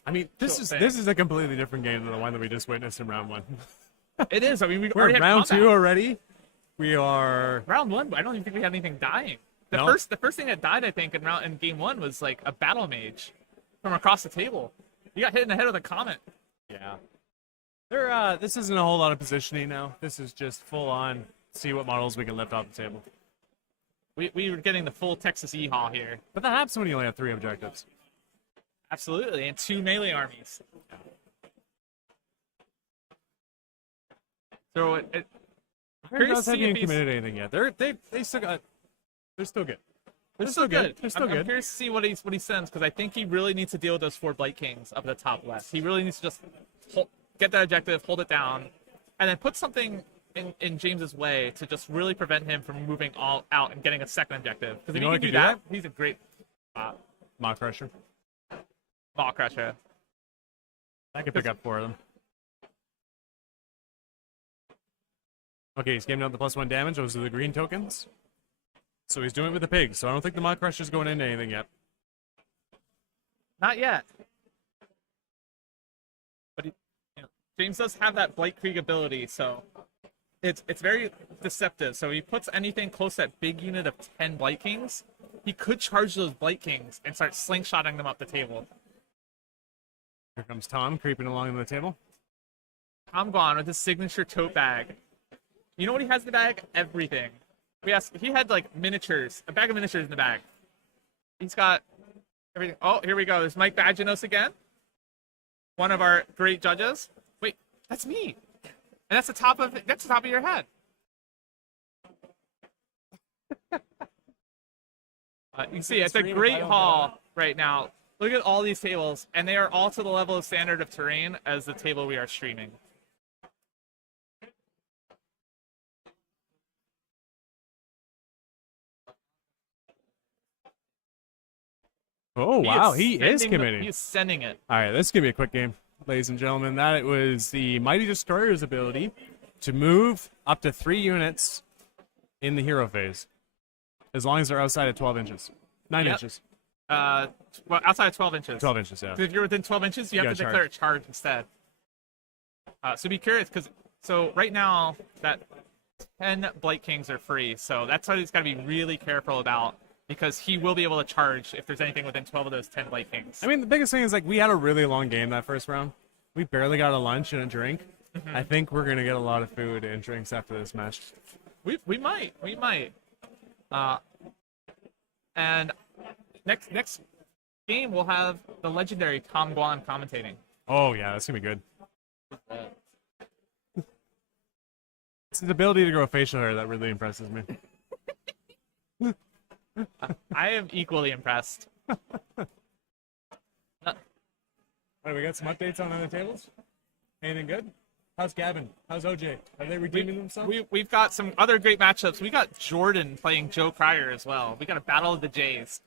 I mean, this is a completely different game than the one that we just witnessed in round 1. It is. I mean, we We're already in had round combat. 2 already. We are. Round 1, I don't even think we had anything dying. The No. first thing that died, I think, in game 1 was like a battle mage from across the table. You got hit in the head with a comet. Yeah. This isn't a whole lot of positioning now. This is just full on see what models we can lift off the table. We were getting the full Texas Yeehaw here. But that happens when you only have 3 objectives. Absolutely, and 2 melee armies. So They're curious not to see having if he's- committed anything yet. They still got. They're still good. They're still good. They're still I'm good. curious to see what he sends, because I think he really needs to deal with those 4 Blight Kings up at the top left. He really needs to just get that objective, hold it down, and then put something in James's way to just really prevent him from moving all out and getting a second objective. Because if You know he what can could do do that, he's a great Mock Crusher. Maw Crusher. I could pick up 4 of them. Okay, he's giving out the +1 damage. Those are the green tokens. So he's doing it with the pigs. So I don't think the Mock Crusher's going into anything yet. Not yet. But James does have that Blightkrieg ability, so it's very deceptive. So he puts anything close to that big unit of 10 Blight Kings, he could charge those Blight Kings and start slingshotting them up the table. Here comes Tom creeping along the table. Tom gone with his signature tote bag. You know what he has in the bag? Everything. He had like miniatures, a bag of miniatures in the bag. He's got everything. Oh, here we go. There's Mike Baginos again. One of our great judges. Wait, that's me. And that's the top of your head. You can see it's a great haul right now. Look at all these tables, and they are all to the level of standard of terrain as the table we are streaming. Oh, wow. He is committing. He's sending it. All right, this is going to be a quick game, ladies and gentlemen. That was the Mighty Destroyer's ability to move up to 3 units in the hero phase, as long as they're outside of 12 inches. 9 Yep. inches. Well, outside of 12 inches. 12 inches, yeah. 'Cause if you're within 12 inches, you have to gotta declare a charge instead. So be curious, so right now, that 10 Blight Kings are free, so that's what he's got to be really careful about, because he will be able to charge if there's anything within 12 of those 10 Blight Kings. I mean, the biggest thing is, like, we had a really long game that first round. We barely got a lunch and a drink. Mm-hmm. I think we're going to get a lot of food and drinks after this match. We might. And next game, we'll have the legendary Tom Guan commentating. Oh, yeah, that's going to be good. It's his ability to grow facial hair that really impresses me. I am equally impressed. Alright, we got some updates on other tables. Anything good? How's Gavin? How's OJ? Are they redeeming themselves? We've got some other great matchups. We got Jordan playing Joe Cryer as well. We got a battle of the Jays.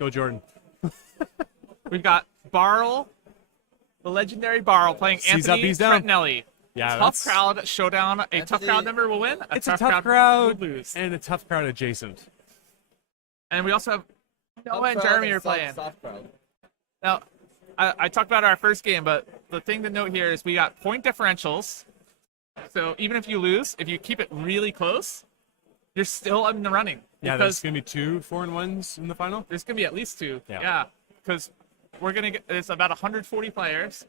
Go Jordan. We've got Barl, the legendary Barl, playing He's up, Anthony he's down. Trentinelli. Yeah, Tough that's- crowd showdown. A tough Anthony- crowd member will win. It's a tough crowd will lose. and a tough crowd adjacent. And we also have Noah and Soft Jeremy crowd are and playing. soft crowd. Now, I talked about our first game, but the thing to note here is we got point differentials. So even if you lose, if you keep it really close, you're still in the running. Yeah, because there's gonna be 2 4-1s in the final. there's gonna be at least 2. Yeah. Yeah, because we're gonna get it's about 140 players,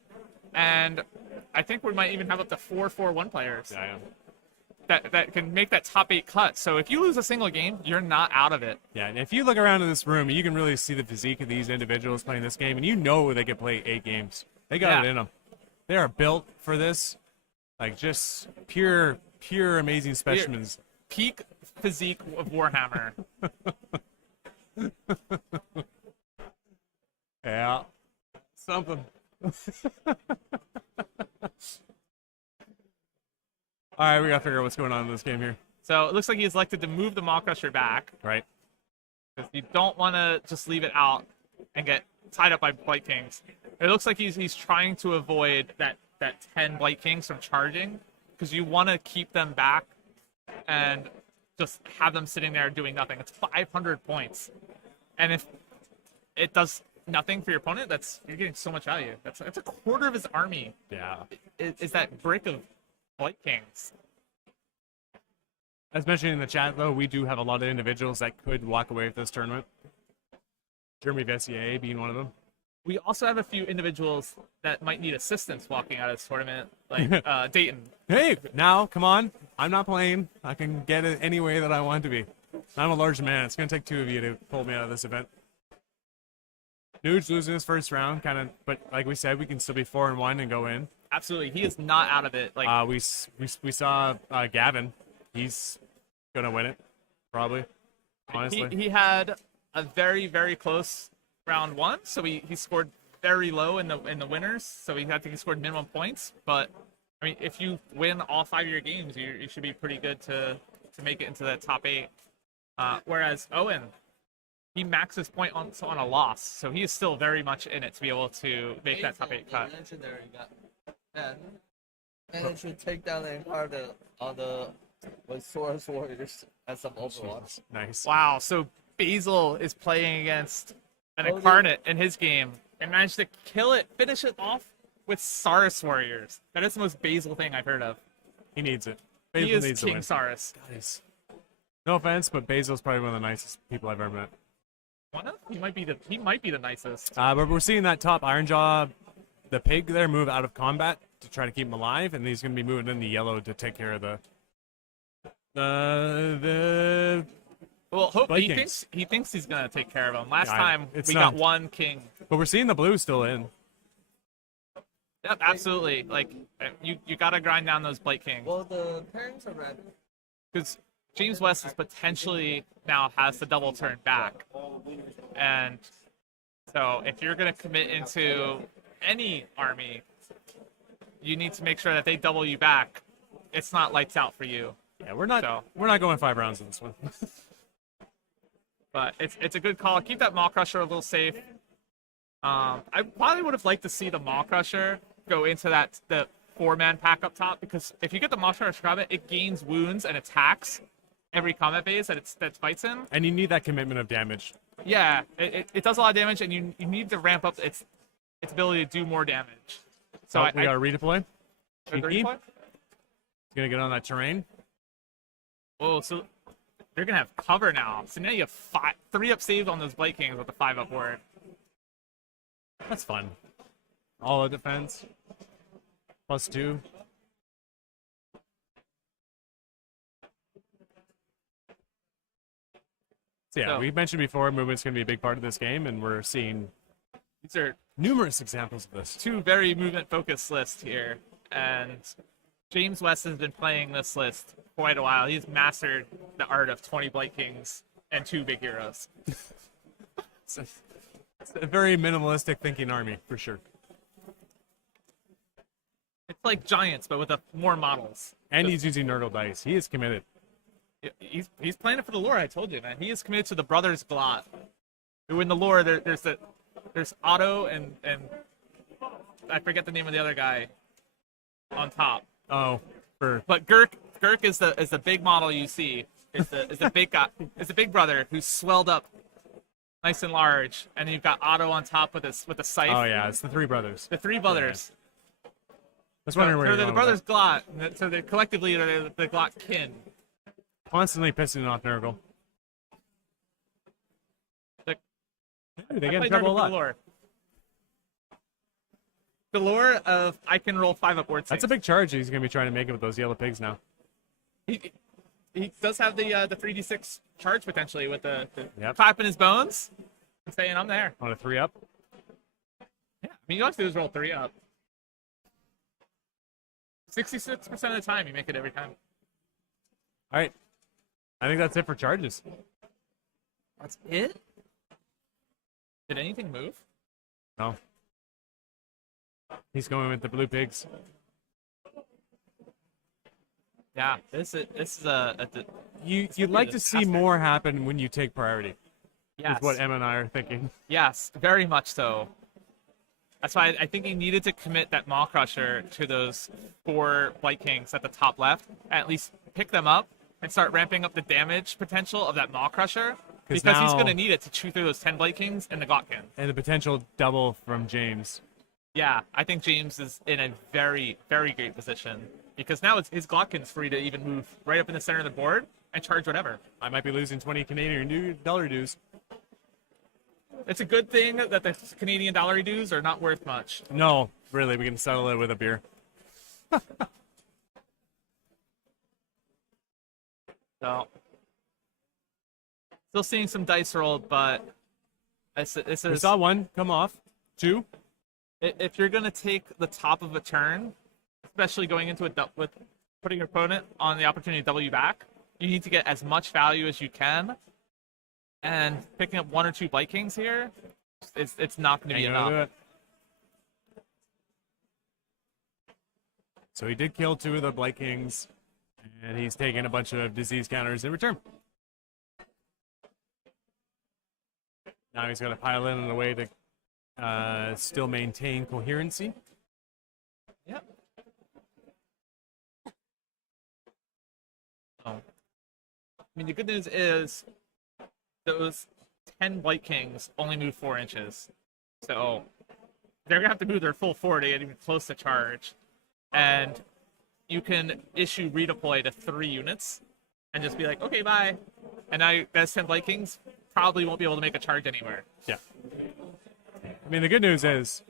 and I think we might even have up to 4 4-1 players Yeah, yeah. that can make that top 8 cut. So if you lose a single game, you're not out of it. Yeah, and if you look around in this room, you can really see the physique of these individuals playing this game, and you know they can play 8 games. They got Yeah. it in them. They are built for this, like just pure amazing specimens. Peak physique of Warhammer. Yeah, something. All right, we gotta figure out what's going on in this game here, So it looks like he's elected to move the Maw Crusher back. right? Because you don't want to just leave it out and get tied up by Blight Kings. It looks like he's trying to avoid that 10 Blight Kings from charging, because you want to keep them back and just have them sitting there doing nothing. It's 500 points, and if it does nothing for your opponent, you're getting so much value. That's a quarter of his army. Yeah. Is that brick of Blight Kings? As mentioned in the chat, though, we do have a lot of individuals that could walk away with this tournament. Jeremy Vessier being one of them. We also have a few individuals that might need assistance walking out of this tournament, like Dayton. Hey, now, come on. I'm not playing. I can get it any way that I want to be. I'm a large man. It's going to take 2 of you to pull me out of this event. Nuge losing his first round, kind of, but like we said, we can still be 4-1 and go in. Absolutely, he is not out of it. Like We saw Gavin. He's going to win it, probably, honestly. he had a very, very close round 1, so he scored very low in the winners, so he scored minimum points. But I mean, if you win all 5 of your games, you should be pretty good to make it into the top 8. Whereas Owen, he maxes point on a loss, so he is still very much in it to be able to make that top 8 cut. Legendary got and it should take down the entire on the with Source Warriors as some Overwatch. Nice. Wow, so Basil is playing against an Oh, Incarnate in his game and managed to kill it, finish it off with Saurus Warriors. That is the most Basil thing I've heard of. He needs it. He Basil is needs King to win. Saurus. Guys, no offense, but Basil's probably one of the nicest people I've ever met. He might be the nicest. But we're seeing that top Ironjawz, the pig there, move out of combat to try to keep him alive, and he's going to be moving in the yellow to take care of the Well, hope Blight he Kings. thinks he's gonna take care of him. Last Yeah, time it's we not. got 1 king. But we're seeing the blue still in. Yep, absolutely. Like you gotta grind down those Blight Kings. Well, the parents are red. Because James West is potentially now has the double turn back. And so if you're going to commit into any army, you need to make sure that they double you back. It's not lights out for you. Yeah, we're not going 5 rounds in this one. But it's a good call. Keep that Maw Crusher a little safe. I probably would have liked to see the Maw Crusher go into the 4-man pack up top, because if you get the Maw Crusher combat, it gains wounds and attacks every combat phase that fights in. And you need that commitment of damage. Yeah, it does a lot of damage, and you need to ramp up its ability to do more damage. So We got to redeploy. Cheeky. He's going to get on that terrain. Oh, so they're gonna have cover now. So now you have 3-up saves on those Blight Kings with the 5-up ward. That's fun. All out defense. +2. So yeah, So- we mentioned before, movement's going to be a big part of this game, and we're seeing These are numerous examples of this. 2 very movement-focused lists here, and James West has been playing this list quite a while. He's mastered the art of 20 Blight Kings and 2 big heroes. It's a very minimalistic thinking army, for sure. It's like Giants, but with more models. And he's using Nurgle dice. He is committed. He's playing it for the lore. I told you, man. He is committed to the Brothers Glot. Who in the lore there's Otto and I forget the name of the other guy on top. Oh, But Gurk is the big model you see. Is the big guy. Is the big brother who's swelled up, nice and large, and then you've got Otto on top with a scythe. oh yeah, it's the three brothers. The 3 brothers. I was wondering where So you're they're going the with Brothers Glot. So they're collectively they're the Glot kin. that. Constantly pissing off Nurgle. Like, Hey, they I get in played trouble a Nurgle for lot. the lore. The lore of I can roll 5 up word That's a big charge he's going to be trying to make it with those yellow pigs now. He does have the 3d6 charge potentially with the Yep. clap in his bones and saying I'm there. On a 3-up. Yeah, I mean you all have to do is roll 3 up. 66% of the time you make it every time. All right. I think that's it for charges. That's it? Did anything move? No. He's going with the blue pigs. Yeah, this is You'd like to see more happen when you take priority. Yes. Is what Em and I are thinking. Yes, very much so. That's why I think he needed to commit that Maw Crusher to those 4 Blight Kings at the top left, at least pick them up and start ramping up the damage potential of that Maw Crusher, because he's now- going to need it to chew through those 10 Blight Kings and the Glotkin. And the potential double from James. Yeah, I think James is in a very, very great position, because now his Glotkin's free to even move right up in the center of the board and charge whatever. I might be losing 20 Canadian dollar dues. It's a good thing that the Canadian dollar dues are not worth much. No, really, we can settle it with a beer. So, still seeing some dice rolled, but this We is saw 1 come off. 2. if you're gonna take the top of a turn, especially going into it with putting your opponent on the opportunity to double you back, you need to get as much value as you can. And picking up 1 or 2 Blight Kings here, it's not going to be Ain't gonna do enough. it. So he did kill 2 of the Blight Kings, and he's taking a bunch of disease counters in return. Now he's got to pile in a way to still maintain coherency. Yep. Oh. I mean, the good news is those 10 Blight Kings only move 4 inches. So they're going to have to move their full 4 to get even close to charge. And you can issue redeploy to 3 units and just be like, okay, bye. And now those 10 Blight Kings probably won't be able to make a charge anywhere. Yeah. I mean, the good news is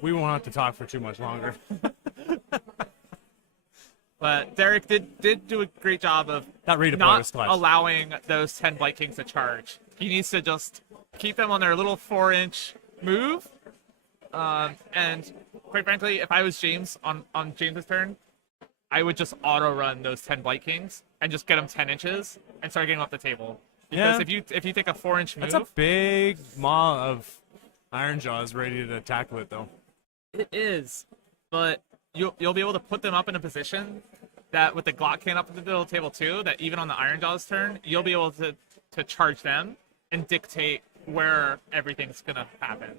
we won't have to talk for too much longer. But Derek did do a great job of That redeploy not was clutch. allowing those 10 Blight Kings to charge. He needs to just keep them on their little 4-inch move. And quite frankly, if I was James on James's turn, I would just auto run those 10 Blight Kings and just get them 10 inches and start getting them off the table. Because Yeah. if you take a 4-inch move, That's a big maw of Ironjawz ready to tackle it, though. it is. But you'll be able to put them up in a position that with the Glotkin up at the middle of the table too, that even on the Ironjawz turn, you'll be able to charge them and dictate where everything's gonna happen.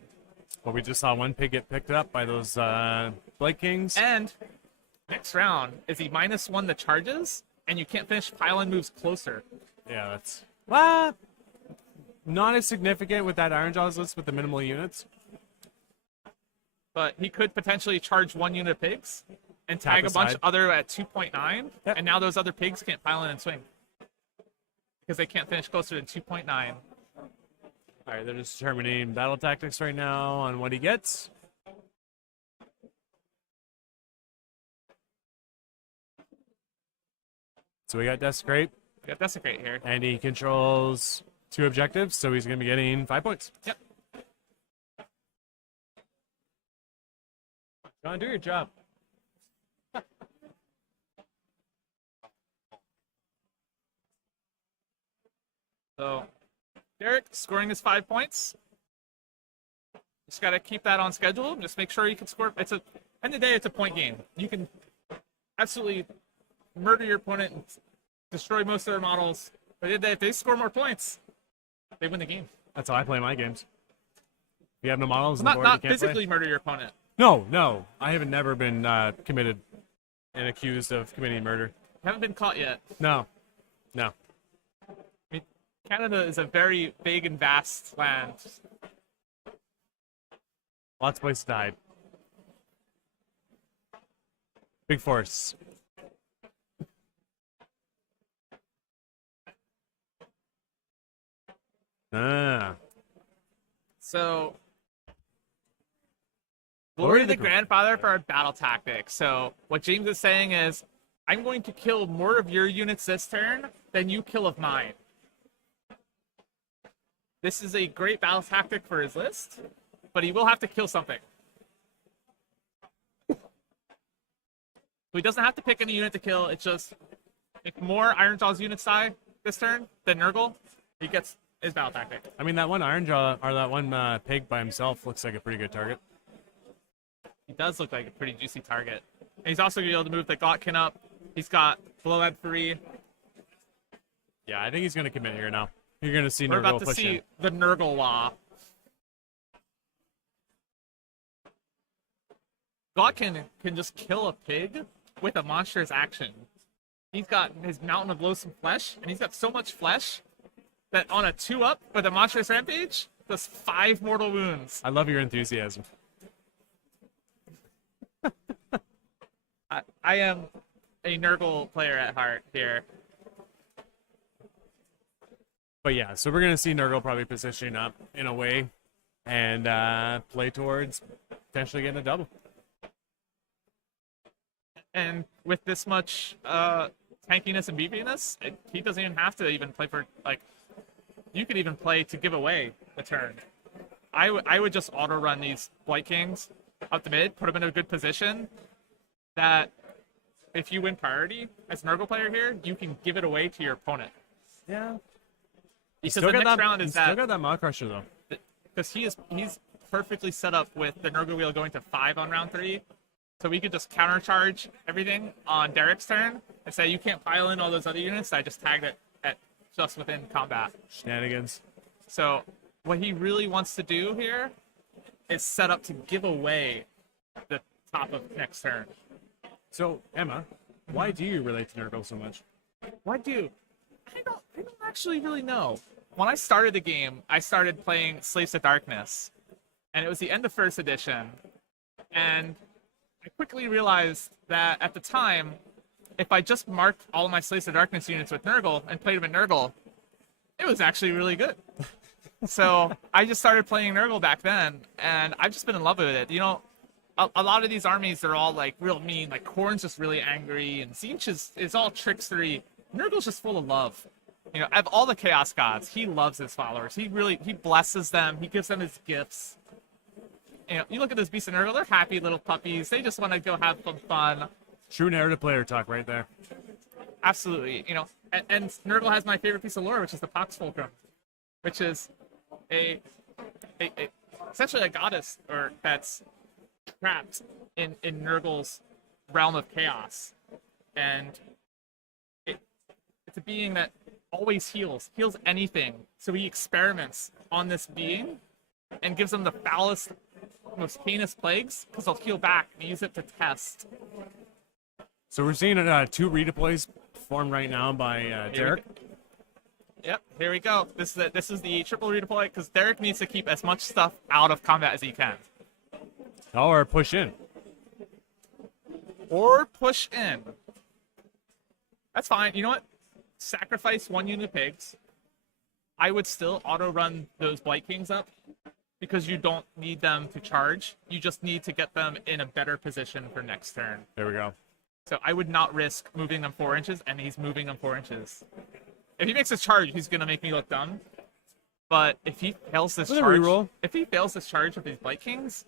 But we just saw 1 pig get picked up by those Blight Kings. And next round is he -1 the charges, and you can't finish pile-in moves closer. Yeah, that's well, not as significant with that Ironjawz list with the minimal units. But he could potentially charge 1 unit of pigs and Tap tag a bunch aside. other at 2.9, Yep. and now those other pigs can't pile in and swing because they can't finish closer than 2.9. All right, they're just determining battle tactics right now on what he gets. So we got Desecrate, We got Desecrate here. and he controls 2 objectives, so he's going to be getting 5 points. Yep. John, do your job. So Derek scoring his 5 points. Just got to keep that on schedule. Just make sure you can score. End of the day, it's a point game. You can absolutely murder your opponent and destroy most of their models. But if they score more points, they win the game. That's how I play my games. If you have no models on the board, Not you can't physically play. murder your opponent. No. I haven't never been committed and accused of committing murder. Haven't been caught yet. No. I mean, Canada is a very big and vast land. Lots of places to hide. Big forests. Ah. So, Glory glory to to the the grandfather for our battle tactics. So, what James is saying is, I'm going to kill more of your units this turn than you kill of mine. This is a great battle tactic for his list, but he will have to kill something. So he doesn't have to pick any unit to kill. It's just, if more Ironjawz units die this turn than Nurgle, he gets his battle tactic. I mean, that one Ironjaw, or that one pig by himself looks like a pretty good target. He does look like a pretty juicy target. And he's also going to be able to move the Gotkin up. He's got Blowhead 3. Yeah, I think he's going to commit here now. You're going to see We're Nurgle about to push see in. the Nurgle Law. Gotkin can just kill a pig with a monstrous action. He's got his Mountain of Loathsome Flesh, and he's got so much flesh that on a 2-up with a monstrous rampage, does 5 mortal wounds. I love your enthusiasm. I am a Nurgle player at heart here. But yeah, so we're going to see Nurgle probably positioning up in a way and play towards potentially getting a double. And with this much tankiness and beefiness, he doesn't even have to even play for, like, you could even play to give away a turn. I would just auto run these Blight Kings up the mid, put them in a good position that if you win priority as a Nurgle player here, you can give it away to your opponent. Yeah. Because the next round is still got that Maw Crusher, though. because he's perfectly set up with the Nurgle wheel going to 5 on round 3. So we could just countercharge everything on Derek's turn and say, you can't pile in all those other units. I just tagged it at just within combat. Shenanigans. So what he really wants to do here is set up to give away the top of next turn. So, Emma, why do you relate to Nurgle so much? Why do? I don't actually really know. When I started the game, I started playing Slaves of Darkness, and it was the end of first edition, and I quickly realized that at the time, if I just marked all of my Slaves of Darkness units with Nurgle and played them in Nurgle, it was actually really good. So I just started playing Nurgle back then, and I've just been in love with it. You know, a lot of these armies, they're all like real mean. Like Khorne's just really angry, and Tzeentch is all trickstery. Nurgle's just full of love. You know, of all the Chaos Gods, he loves his followers. He blesses them. He gives them his gifts. You know, you look at this Beast of Nurgle, they're happy little puppies. They just want to go have some fun. True narrative player talk right there. Absolutely. You know, and Nurgle has my favorite piece of lore, which is the Pox Fulcrum, which is a essentially a goddess or that's trapped in Nurgle's realm of chaos. And it's a being that always heals anything. So he experiments on this being and gives them the foulest, most heinous plagues because they'll heal back and use it to test. So we're seeing 2 redeploys formed right now by Derek. Yep, here we go. This is the triple redeploy because Derek needs to keep as much stuff out of combat as he can. Or push in. Or push in. That's fine. You know what? Sacrifice 1 unit of pigs. I would still auto-run those Blight Kings up because you don't need them to charge. You just need to get them in a better position for next turn. There we go. So I would not risk moving them 4 inches, and he's moving them 4 inches. If he makes his charge, he's gonna make me look dumb. But if he fails this With a charge, reroll. if he fails this charge with these Blight Kings,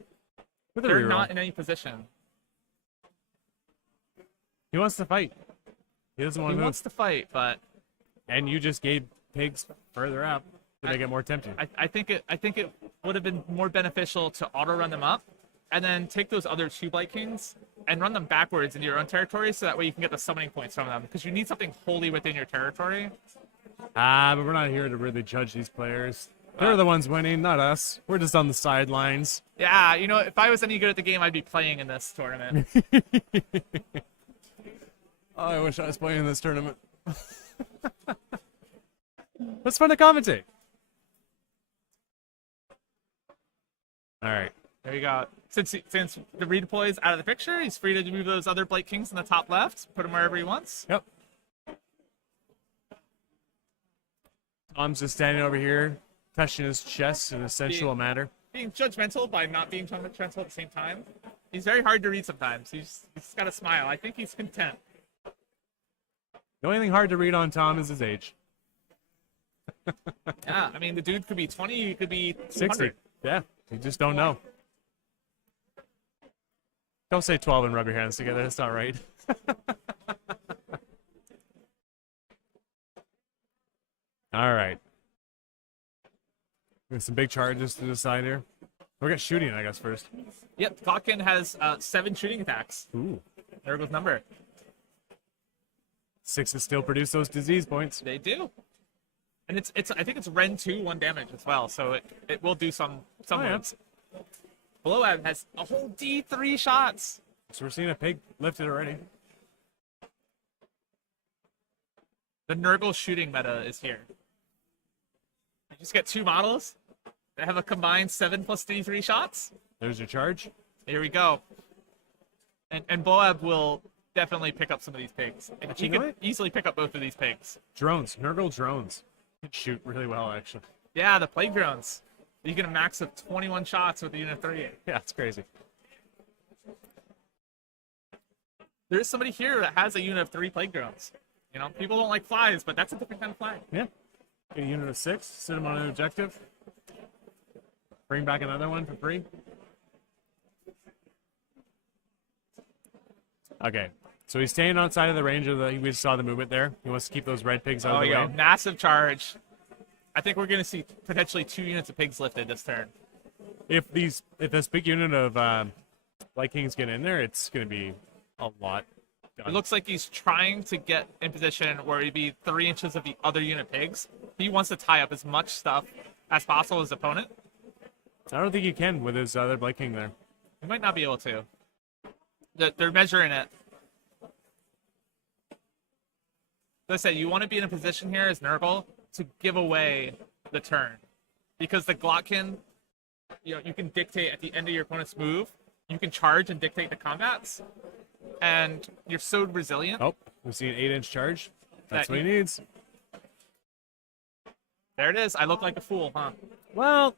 With a they're reroll. not in any position. He wants to fight. He doesn't want He to move. wants to fight, but And you just gave pigs further up to make it more tempting. I think it would have been more beneficial to auto run them up, and then take those other 2 Blight Kings and run them backwards into your own territory, so that way you can get the summoning points from them, because you need something wholly within your territory. But we're not here to really judge these players. They're the ones winning, not us. We're just on the sidelines. Yeah, you know, if I was any good at the game, I'd be playing in this tournament. Oh, I wish I was playing in this tournament. It's fun to commentate. All right. There you go. Since the redeploy is out of the picture, he's free to move those other Blight Kings in the top left, put them wherever he wants. Yep. Tom's just standing over here, touching his chest in a sensual manner. Being judgmental by not being judgmental at the same time. He's very hard to read sometimes. He's got a smile. I think he's content. The only thing hard to read on Tom is his age. Yeah, I mean, the dude could be 20, he could be 60. Yeah, you just don't know. Don't say 12 and rub your hands together. That's not right. All right. There's some big charges to decide here. We'll get shooting, I guess, first. Yep, Glotkin has 7 shooting attacks. Ooh. Nurgle's number. 6s still produce those disease points. They do. And it's I think it's Ren 2, 1 damage as well, so it will do some wounds. Blowab has a whole D3 shots. So we're seeing a pig lifted already. The Nurgle shooting meta is here. You just get 2 models that have a combined 7 plus D3 shots. There's your charge. Here we go. And Blowab will definitely pick up some of these pigs. And he can easily pick up both of these pigs. Drones. Nurgle drones. Can shoot really well, actually. Yeah, the plague drones. You get a max of 21 shots with the unit 3. Yeah, it's crazy. There's somebody here that has a unit of 3 plague drones. You know, people don't like flies, but that's a different kind of fly. Yeah. Get a unit of 6. Sit them on an objective. Bring back another one for free. Okay. So he's staying outside of the range of the. We just saw the movement there. He wants to keep those red pigs out of the way. Massive charge. I think we're going to see potentially 2 units of pigs lifted this turn. If this big unit of Light Kings get in there, it's going to be a lot done. It looks like he's trying to get in position where he'd be 3 inches of the other unit pigs. He wants to tie up as much stuff as possible with his opponent. I don't think he can with his other Light King there. He might not be able to. They're measuring it. As I said, you want to be in a position here as Nurgle to give away the turn. Because the Glotkin, you know, you can dictate at the end of your opponent's move. You can charge and dictate the combats. And you're so resilient. Oh, we see an 8-inch charge. That's what he needs. There it is. I look like a fool, huh? Well,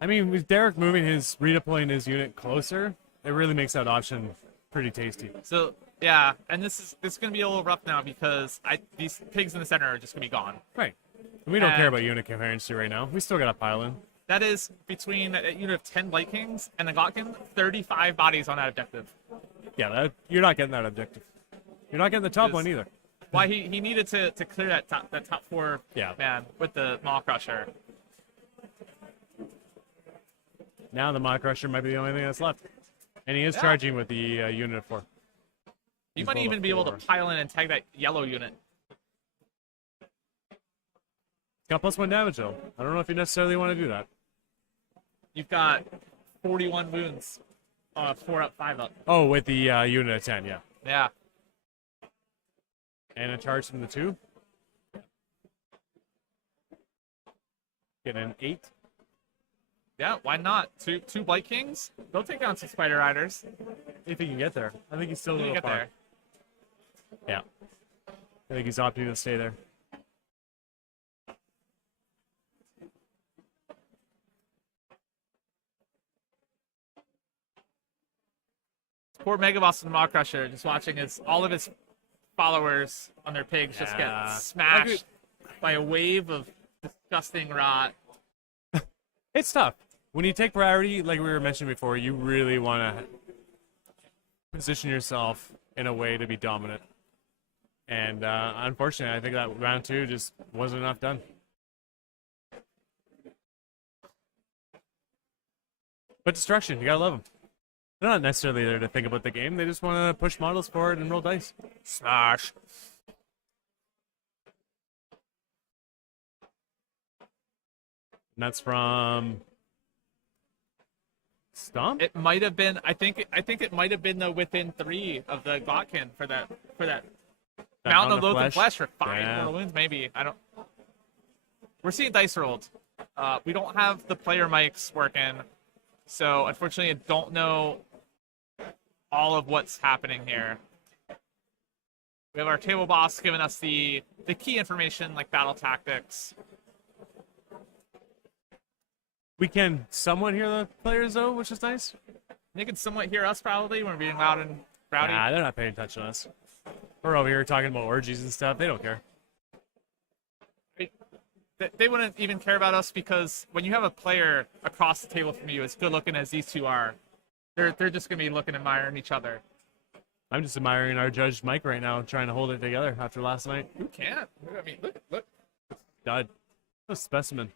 I mean, with Derek redeploying his unit closer, it really makes that option pretty tasty. So, yeah, and this is going to be a little rough now because these pigs in the center are just going to be gone. Right. We don't care about unit coherency right now. We still got a pile in. That is between a unit of 10 Light Kings and the Glotkin, 35 bodies on that objective. Yeah, you're not getting that objective. You're not getting the top one either. Why he needed to clear that top 4 man with the Maw Crusher. Now the Maw Crusher might be the only thing that's left. And he is charging with the unit of 4. You might even be able to pile in and tag that yellow unit. It's got +1 damage though. I don't know if you necessarily want to do that. You've got 41 wounds. 4 up, 5 up. Oh, with the unit of 10, yeah. Yeah. And a charge from the 2. Get an 8. Yeah, why not? Two Blight Kings? They'll take down some Spider Riders. If he can get there. I think he's still a little get far. there. Yeah. I think he's opting to stay there. Poor Megaboss and Maw Crusher just watching all of his followers on their pigs just get smashed by a wave of disgusting rot. It's tough. When you take priority, like we were mentioning before, you really want to position yourself in a way to be dominant. And unfortunately, I think that round 2 just wasn't enough done. But destruction, you gotta love them. They're not necessarily there to think about the game. They just want to push models forward and roll dice. Smash. And that's from Stomp? It might have been. I think it might have been the within 3 of the Glotkin for that Mountain of Loathing Flesh for 5 mortal wounds. Maybe I don't. We're seeing dice rolled. We don't have the player mics working, so unfortunately, I don't know all of what's happening here. We have our table boss giving us the key information like battle tactics. We can somewhat hear the players though, which is nice. They can somewhat hear us probably when we're being loud and rowdy. Nah, they're not paying attention to us. We're over here talking about orgies and stuff. They don't care. They wouldn't even care about us because when you have a player across the table from you as good looking as these two are, they're just gonna be looking, admiring each other. I'm just admiring our judge Mike right now, trying to hold it together after last night. Who can't? I mean, look. God, what a specimen.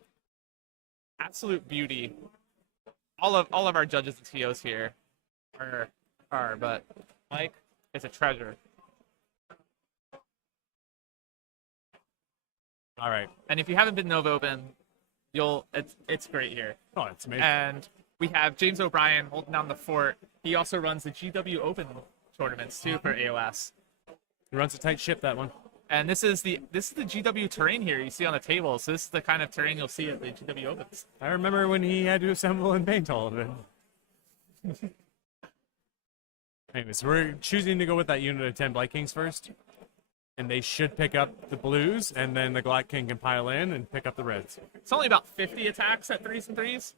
Absolute beauty. All of our judges and TOs here are, but Mike is a treasure. All right. And if you haven't been Nova Open, it's great here. Oh, it's amazing. And we have James O'Brien holding down the fort. He also runs the GW Open tournaments too for AOS. He runs a tight ship, that one. And this is the GW terrain here you see on the table. So this is the kind of terrain you'll see at the GW Opens. I remember when he had to assemble and paint all of it. Anyways, we're choosing to go with that unit of 10 Blight Kings first. And they should pick up the blues, and then the Glot King can pile in and pick up the reds. It's only about 50 attacks at 3s and 3s.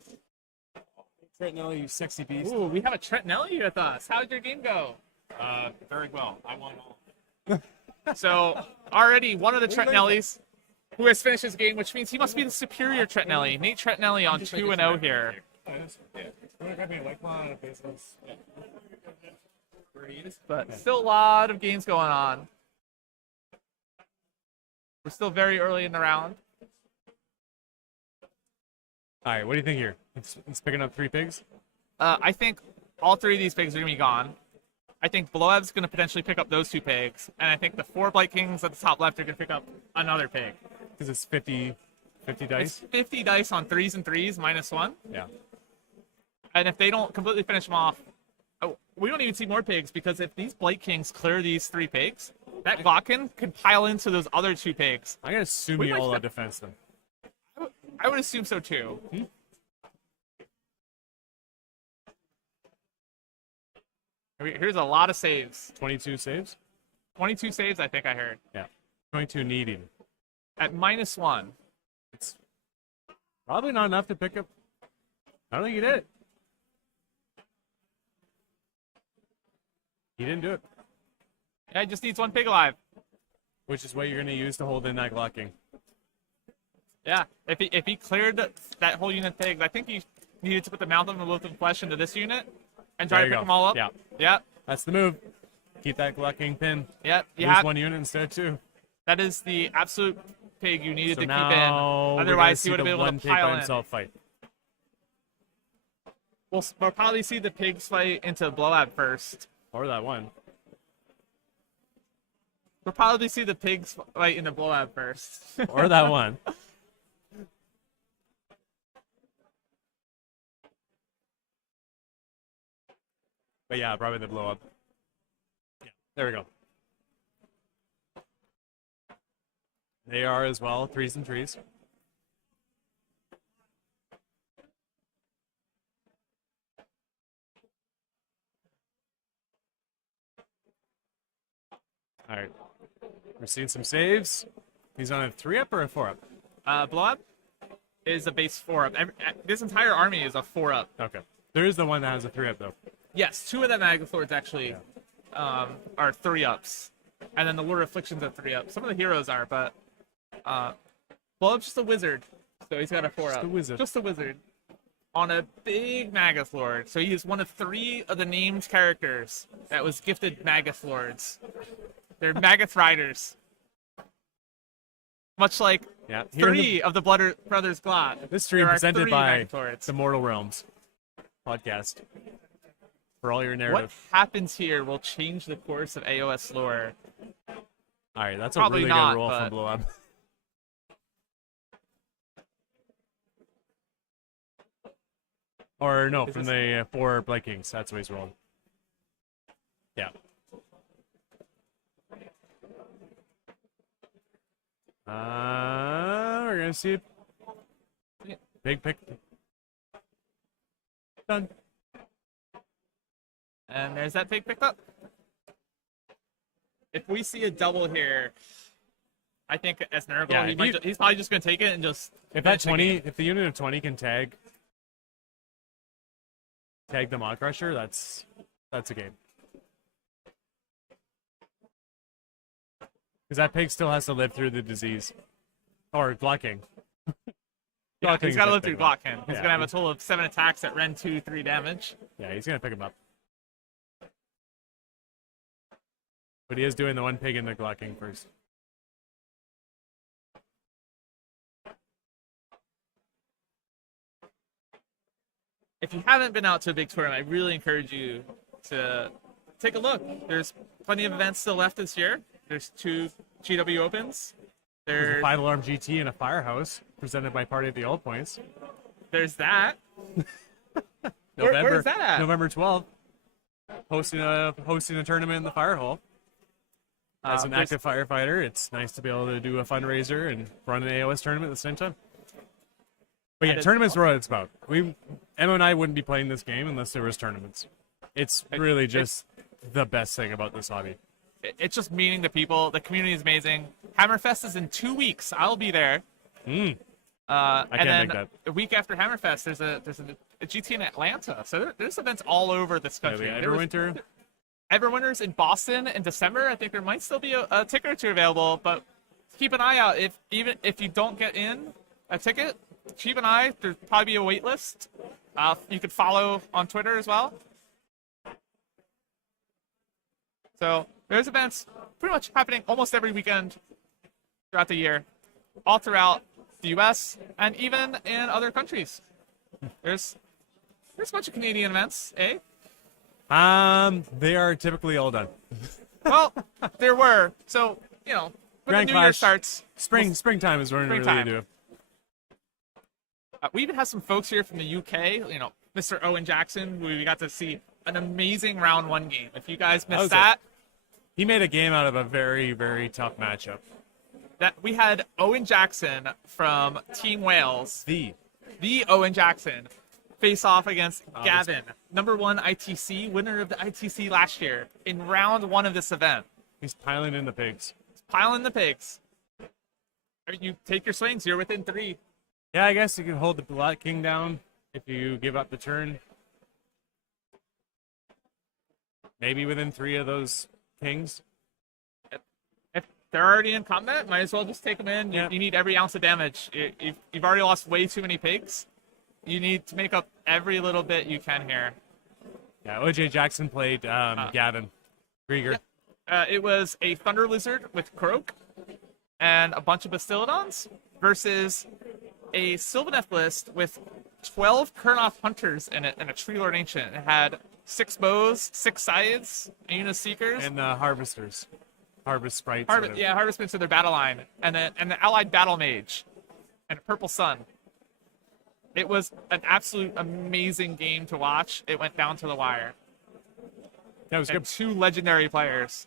Right now, you sexy beast. Ooh, we have a Trentinelli with us. How did your game go? Very well. I won all. So already one of the Trentinellis who has finished his game, which means he must be the superior Trentinelli. Nate Trentinelli on 2-0 here. But still a lot of games going on. We're still very early in the round. All right, what do you think here? He's picking up 3 pigs? I think all 3 of these pigs are going to be gone. I think Bloweb's going to potentially pick up those 2 pigs. And I think the 4 Blight Kings at the top left are going to pick up another pig. Because it's 50 dice? It's 50 dice on 3s and 3s, -1. Yeah. And if they don't completely finish them off, we don't even see more pigs, because if these Blight Kings clear these 3 pigs, that Glotkin can pile into those other 2 pigs. I'm going to assume We you might all step- have defense them. I would assume so too. Here's a lot of saves. 22 saves? 22 saves, I think I heard. Yeah. 22 needed. At -1. It's probably not enough to pick up. I don't think he did it. He didn't do it. Yeah, he just needs 1 pig alive. Which is what you're going to use to hold in that Glot King. Yeah, if he cleared that whole unit of pigs, I think he needed to put the Mountain of Loathing Flesh into this unit and try There to you pick go. them all up. Yeah. Yeah. That's the move. Keep that Glot King pin. Yeah. You Lose have, 1 unit instead of 2. that is the absolute pig you needed So to keep now in. we're Otherwise, he gonna would have see been the able one to pig by pile in. himself fight. We'll probably see the pigs fight into Blowout first. Or that one. We'll probably see the pigs fight into Blowout first. Or that one. But yeah, probably the blow up. Yeah, there we go. They are as well, 3s and 3s. All right. We're seeing some saves. He's on a 3-up or a 4-up? Blowout is a base 4-up. This entire army is a 4-up. Okay. There is the one that has a 3-up, though. Yes, 2 of the Maglethords actually are 3-ups. And then the Lure Afflictions are 3-ups. Some of the heroes are, but Blowout's just a wizard. So he's got a 4-up. Just a wizard. Just a wizard. On a big Magath Lord. So he is one of 3 of the named characters that was gifted Magath Lords. They're Magath Riders. Much like Yeah. 3 of the Brothers Glot. This stream there are presented 3 by Magathorids. the Mortal Realms podcast for all your narrative. What happens here will change the course of AOS lore. All right, that's Probably a really not, good roll but- from Blow Up. Or no, Is from this- the 4 Blight Kings. That's what he's rolling. Yeah. We're gonna see it. Big pick. Done. And there's that pig picked up. If we see a double here, I think as Nurgle, Yeah, he's probably just going to take it and just. If that finish the 20, game. if the unit of 20 can tag the Mod Crusher, that's a game. Because that pig still has to live through the disease. Or blocking. Yeah, he's got to live through block him. He's Yeah. going to have a total of 7 attacks at Ren 2-3 damage. Yeah, he's gonna pick him up. But he is doing the one pig in the Glocking first. If you haven't been out to a big tournament, I really encourage you to take a look. There's plenty of events still left this year. There's 2 GW Opens. There's a There's 5-alarm GT and a Firehouse presented by Party of the Old Points. that. Where's that at? November 12th. Hosting a tournament in the fire hall. As an There's- active firefighter, it's nice to be able to do a fundraiser and run an AOS tournament at the same time. But yeah, That is tournaments are what it's about. Emma and I wouldn't be playing this game unless there was tournaments. It's really just the best thing about this hobby. It's just meeting the people. The community is amazing. Hammerfest is in 2 weeks. I'll be there. I And can't then make that. a week after Hammerfest, there's a GT in Atlanta. So there's events all over this Yeah, country. we There was- Everwinter. Everwinter's in Boston in December. I think there might still be a ticket or 2 available, but keep an eye out. Even if you don't get in a ticket, keep an eye. There'll probably be a wait list. You could follow on Twitter as well. So there's events pretty much happening almost every weekend throughout the year, all throughout the U.S. and even in other countries. There's a bunch of Canadian events, eh? They are typically all done. Well, there were. So, when Grand the new year Clash. starts, Springtime is when we really Springtime. do it. we even have some folks here from the UK, Mr. Owen Jackson, who we got to see an amazing round 1 game. If you guys was missed that, He made a game out of a very, very tough matchup. that we had Owen Jackson from Team Wales, The Owen Jackson, face off against Oh, Gavin, number 1 ITC, winner of the ITC last year, in round 1 of this event. He's piling in the pigs. Piling the pigs. You take your swings, you're within 3. Yeah, I guess you can hold the Black King down if you give up the turn. Maybe within 3 of those kings. If they're already in combat, might as well just take them in. Yeah. You need every ounce of damage. You've already lost way too many pigs. You need to make up every little bit you can here. Yeah, OJ Jackson played Gavin Krieger. It was a Thunder Lizard with Croak and a bunch of Bastillodons versus a Sylvaneth list with 12 Kurnoth Hunters in it and a Tree Lord Ancient. It had 6 bows, 6 scythes, a unit of Seekers. And harvesters. Harvest sprites. Harvestmen to their battle line, and the allied battle mage, and a purple sun. It was an absolute amazing game to watch. It went down to the wire. That was And good. 2 legendary players.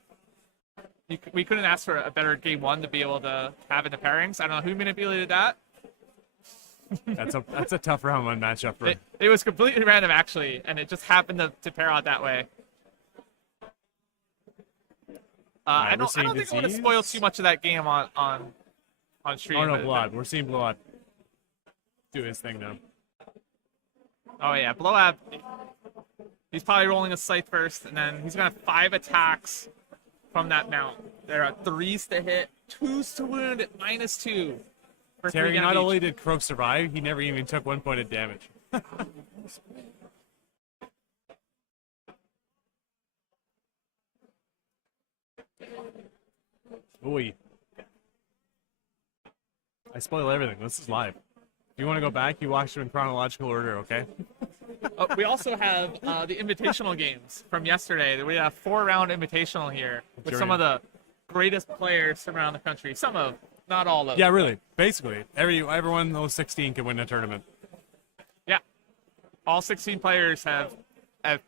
We couldn't ask for a better game 1 to be able to have in the pairings. I don't know who manipulated that. That's a tough round 1 matchup for It was completely random, actually, and it just happened to pair out that way. I we're don't seeing think I want to spoil disease. too much of that game on stream. Oh no, but- Blood. We're seeing Blood do his thing now. Oh yeah, Blowab. He's probably rolling a scythe first, and then he's gonna have 5 attacks from that mount. There are 3s to hit, 2s to wound at -2. For 3 Terry, damage not each. only did Croak survive, he never even took 1 point of damage. Ooh. I spoil everything. This is live. If you want to go back, you watch it in chronological order, okay? We also have the invitational games from yesterday. We have 4-round invitational here with some of the greatest players from around the country. Some of, not all of. Yeah, really. Basically, everyone those 16 can win a tournament. Yeah. All 16 players have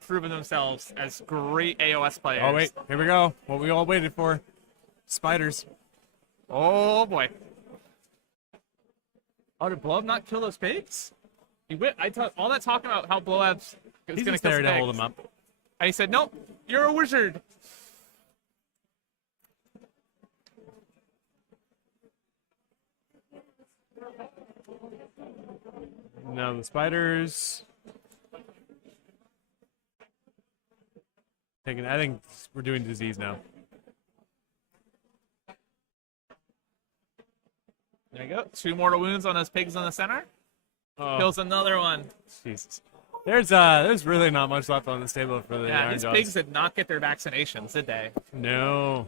proven themselves as great AOS players. Oh wait, here we go. What we all waited for. Spiders. Oh boy. Oh, did Blow Up not kill those pigs? All that talking about how Blow Up is going to kill He's just there some to pigs. hold him up. And he said, nope, you're a wizard. Now the spiders. I think we're doing disease now. There you go. 2 mortal wounds on those pigs in the center. Oh, Kills another one. Jesus. There's really not much left on this table for the Yeah, these Ironjawz. pigs did not get their vaccinations, did they? No.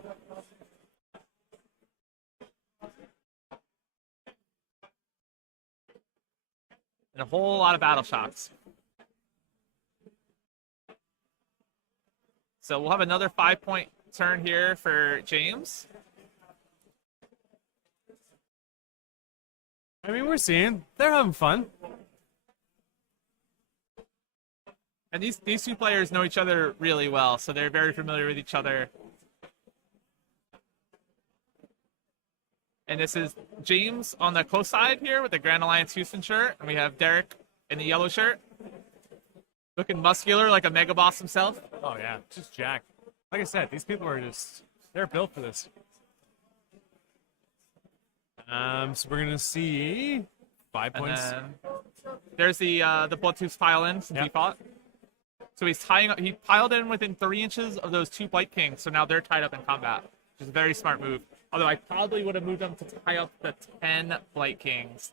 And a whole lot of battle shocks. So we'll have another 5-point turn here for James. I mean, we're seeing they're having fun. And these 2 players know each other really well, so they're very familiar with each other. And this is James on the close side here with the Grand Alliance Houston shirt. And we have Derek in the yellow shirt. Looking muscular like a mega boss himself. Oh yeah, just Jack. Like I said, these people are they're built for this. So we're gonna see 5 And points. then there's the Bloodtooth pile in since he fought. So he piled in within 3 inches of those 2 Blight Kings, so now they're tied up in combat, which is a very smart move. Although I probably would have moved them to tie up the 10 Blight Kings.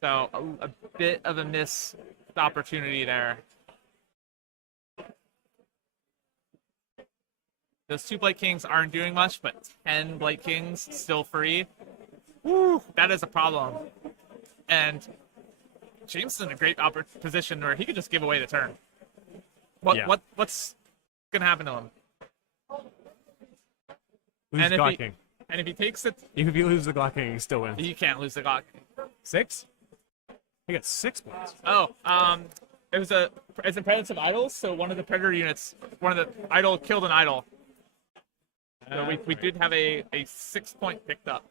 So a bit of a missed opportunity there. Those 2 Blight Kings aren't doing much, but 10 Blight Kings still free. Woo, that is a problem. And James is in a great position where he could just give away the turn. What's gonna happen to him? Lose and God King. And if he takes it, Even if you lose the God King, you still win. you can't lose the God King. 6? He got 6 points. Oh, it was it's a Predators of Idols, so one of the Predator units, one of the idol killed an idol. So we did have a 6-point picked up.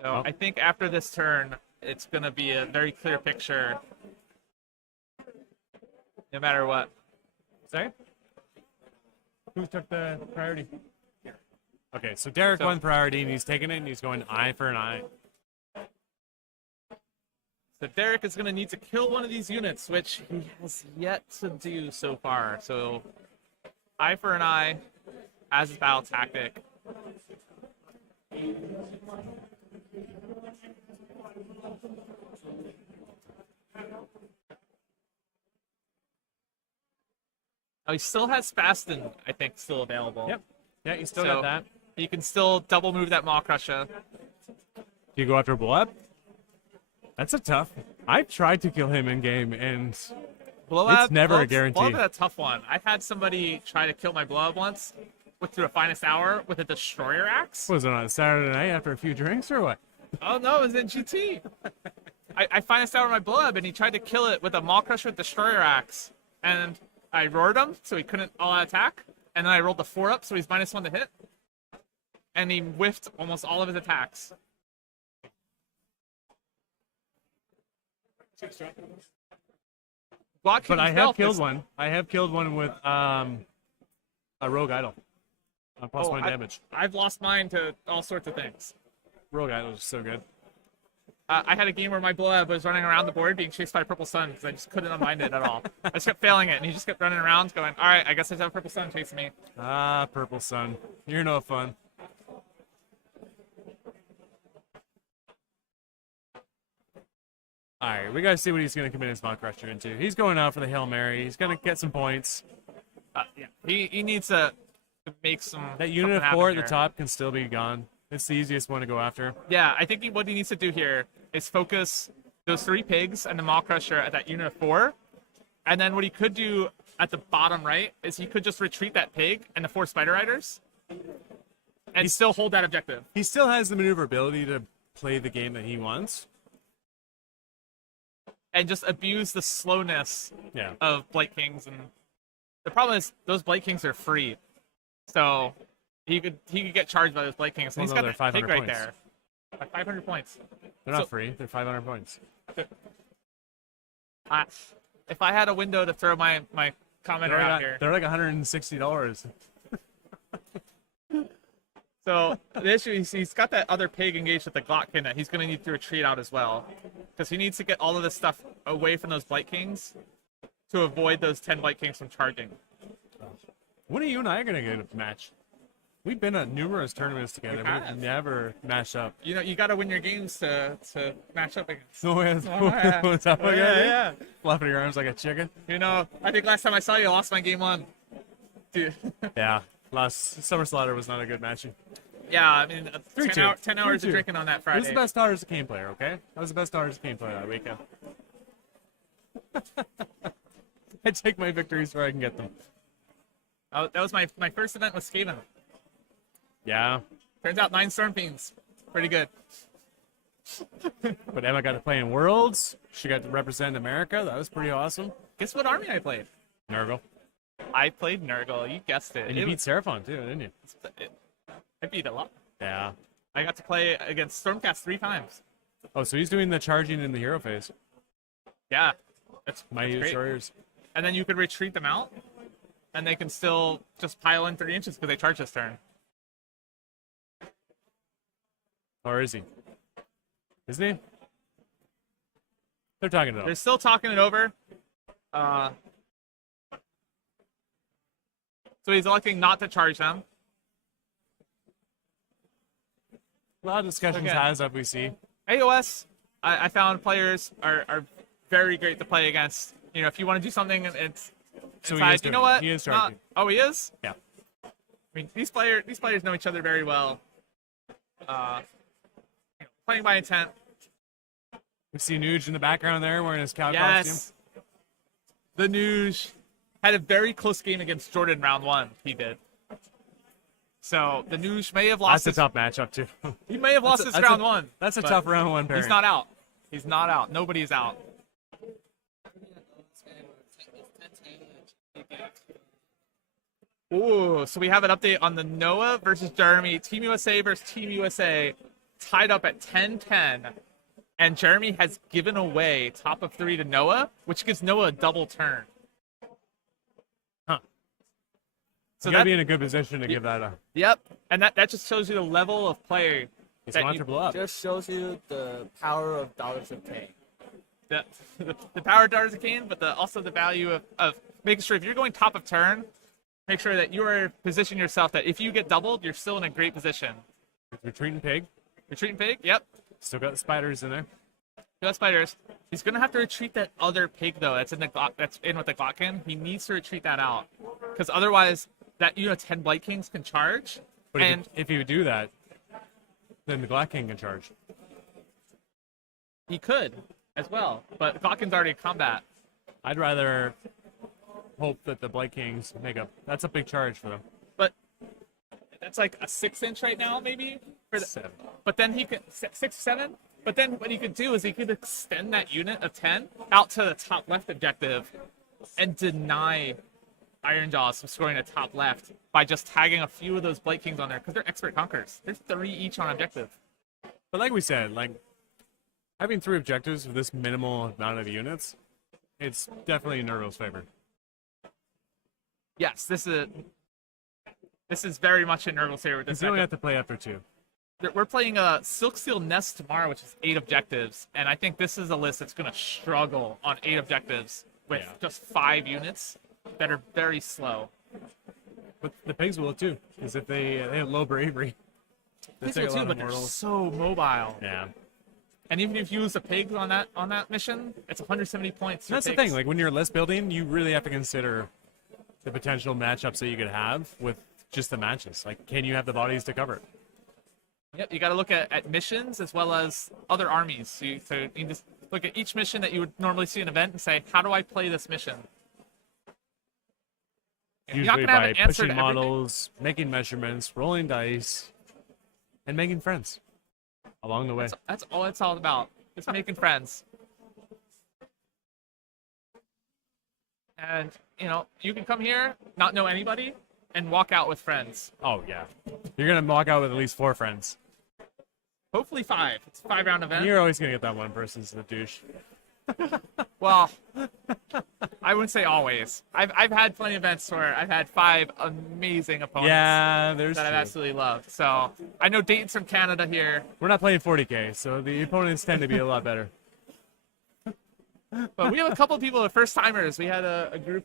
So I think after this turn, it's going to be a very clear picture, no matter what. Sorry? Who took the priority? Okay, so Derek won priority, and he's taking it, and he's going eye for an eye. So Derek is going to need to kill one of these units, which he has yet to do so far. So eye for an eye as his battle tactic. Oh, he still has Spastin, I think, still available. Yep. Yeah, you still So got that. you can still double move that Maw Crusher. Do you go after Blow Up? That's a tough. I tried to kill him in game, and it's never a guarantee. Blow Up is a tough one. I had somebody try to kill my Blow Up once through a Finest Hour with a Destroyer Axe. Was it on a Saturday night after a few drinks, or what? Oh, no, it was in GT. I Finest Hour my Blow Up, and he tried to kill it with a Maw Crusher with Destroyer Axe. And I roared him, so he couldn't all-out attack. And then I rolled the 4-up, so he's -1 to hit. And he whiffed almost all of his attacks. But I have killed one. I have killed one with a Rogue Idol. On +1 damage. I've lost mine to all sorts of things. Rogue Idol is so good. I had a game where my Blow-Up was running around the board being chased by a Purple Sun because I just couldn't unbind it at all. I just kept failing it, and he just kept running around going, all right, I guess I have a Purple Sun chasing me. Ah, Purple Sun. You're no fun. All right, we got to see what he's going to commit his Mount Crusher into. He's going out for the Hail Mary. He's going to get some points. Yeah, he needs to make some. That unit of something 4 at happen the here. top can still be gone. It's the easiest one to go after. Yeah, I think what he needs to do here is focus those 3 pigs and the Maw Crusher at that unit of 4. And then what he could do at the bottom right is he could just retreat that pig and the 4 Spider Riders and still hold that objective. He still has the maneuverability to play the game that he wants. And just abuse the slowness Yeah. of Blight Kings. And the problem is those Blight Kings are free. So he could get charged by those Blight Kings. And Well, he's no, got they're that pig 500 right points. there. Like 500 points. They're not So- free. They're 500 points. If I had a window to throw my commenter out here. They're like $160. So the issue is he's got that other pig engaged with the Glotkin that he's going to need to retreat out as well. Because he needs to get all of this stuff away from those Blight Kings to avoid those 10 Blight Kings from charging. When are you and I going to get a match? We've been at numerous tournaments together. We have. We've never matched up. You know, you got to win your games to match up against. So what's yeah. up Oh, again? yeah. Flapping your arms like a chicken. You know, I think last time I saw you, I lost my game 1. Dude. Yeah. Last Summer Slaughter was not a good match. Yeah, I mean, 3-2. 10 hours 3-2. of drinking on that It Friday. was the best Daughters of Cain player, okay? That was the best Daughters of Cain player that weekend. I take my victories where I can get them. Oh, that was my first event with Skaven. Yeah. Turns out 9 Storm Fiends. Pretty good. But Emma got to play in Worlds. She got to represent America. That was pretty awesome. Guess what army I played? Nurgle. I played Nurgle. You guessed it. And you It beat was- Seraphon too, didn't you? I beat a lot. Yeah. I got to play against Stormcast 3 times. Oh, so he's doing the charging in the hero phase. Yeah. That's Mighty great. Destroyers. And then you could retreat them out, and they can still just pile in 3 inches because they charge this turn. Or is he? Isn't he? They're talking it They're up. still talking it over. So he's electing not to charge them. A lot of discussions Okay. has up we see. AOS, I found players are very great to play against. You know, if you want to do something, it's So he inside. is You know doing it. what? He is Not- charging. oh, he is. Yeah. I mean, these players know each other very well. Playing by intent. We see Nuge in the background there wearing his cow costume. Yes. The Nuge had a very close game against Jordan round 1. He did. So the Nuge may have lost. That's a tough matchup too. He may have lost his That's round a- 1. That's a but tough round 1 pairing. He's not out. He's not out. Nobody's out. Ooh, so we have an update on the Noah versus Jeremy, Team USA versus Team USA, tied up at 10-10, and Jeremy has given away top of 3 to Noah, which gives Noah a double turn. Huh. So You gotta that, be in a good position to give that a. yep, and that just shows you the level of play He's that going you- to blow up. Just shows you the power of Dollars of Cain. the power of Daughters of Cain, but also the value of making sure if you're going top of turn, make sure that you are positioning yourself that if you get doubled, you're still in a great position. Retreating pig. Retreating pig, yep. Still got the spiders in there. Got spiders. He's gonna have to retreat that other pig though. That's in with the Glotkin. He needs to retreat that out because otherwise, that 10 Blight Kings can charge. But And if you do that, then the Black King can charge. he could as well, but Glotkin's already in combat. I'd rather hope that the Blight Kings make a. That's a big charge for them. But that's like a 6-inch right now, maybe. For the, 7. But then he could 6, 7. But then what he could do is he could extend that unit of 10 out to the top left objective and deny Ironjawz from scoring a top left by just tagging a few of those Blight Kings on there because they're expert conquerors. There's 3 each on objective. But like we said, like having 3 objectives with this minimal amount of units, it's definitely in Nurgle's favor. Yes, this is very much in Nurgle's favor with this Because you only matchup. have to play after 2. We're playing a Silksteel Nest tomorrow, which is 8 objectives, and I think this is a list that's going to struggle on 8 objectives with Yeah. just 5 units that are very slow. But the pigs will too, because if they have low bravery, they These take are a too, lot but of they're mortals. so mobile. Yeah. And even if you lose a pig on that mission, it's 170 points. That's the thing. Like when you're list building, you really have to consider the potential matchups that you could have with just the matches. Like, can you have the bodies to cover it? Yep, you got to look at missions as well as other armies. So you need to look at each mission that you would normally see in an event and say, how do I play this mission? You're not Usually gonna have by an answer pushing to everything. models, making measurements, rolling dice, and making friends along the way. That's all it's all about. It's making friends. And, you can come here, not know anybody, and walk out with friends. Oh, yeah. You're going to walk out with at least 4 friends. Hopefully 5. It's a 5-round event. You're always going to get that one person's the douche. Well, I wouldn't say always. I've had plenty of events where I've had 5 amazing opponents Yeah, there's that I've true. absolutely loved. So I know Dayton's from Canada here, We're not playing 40K, so the opponents tend to be a lot better. but we have a couple of people, first timers. We had a group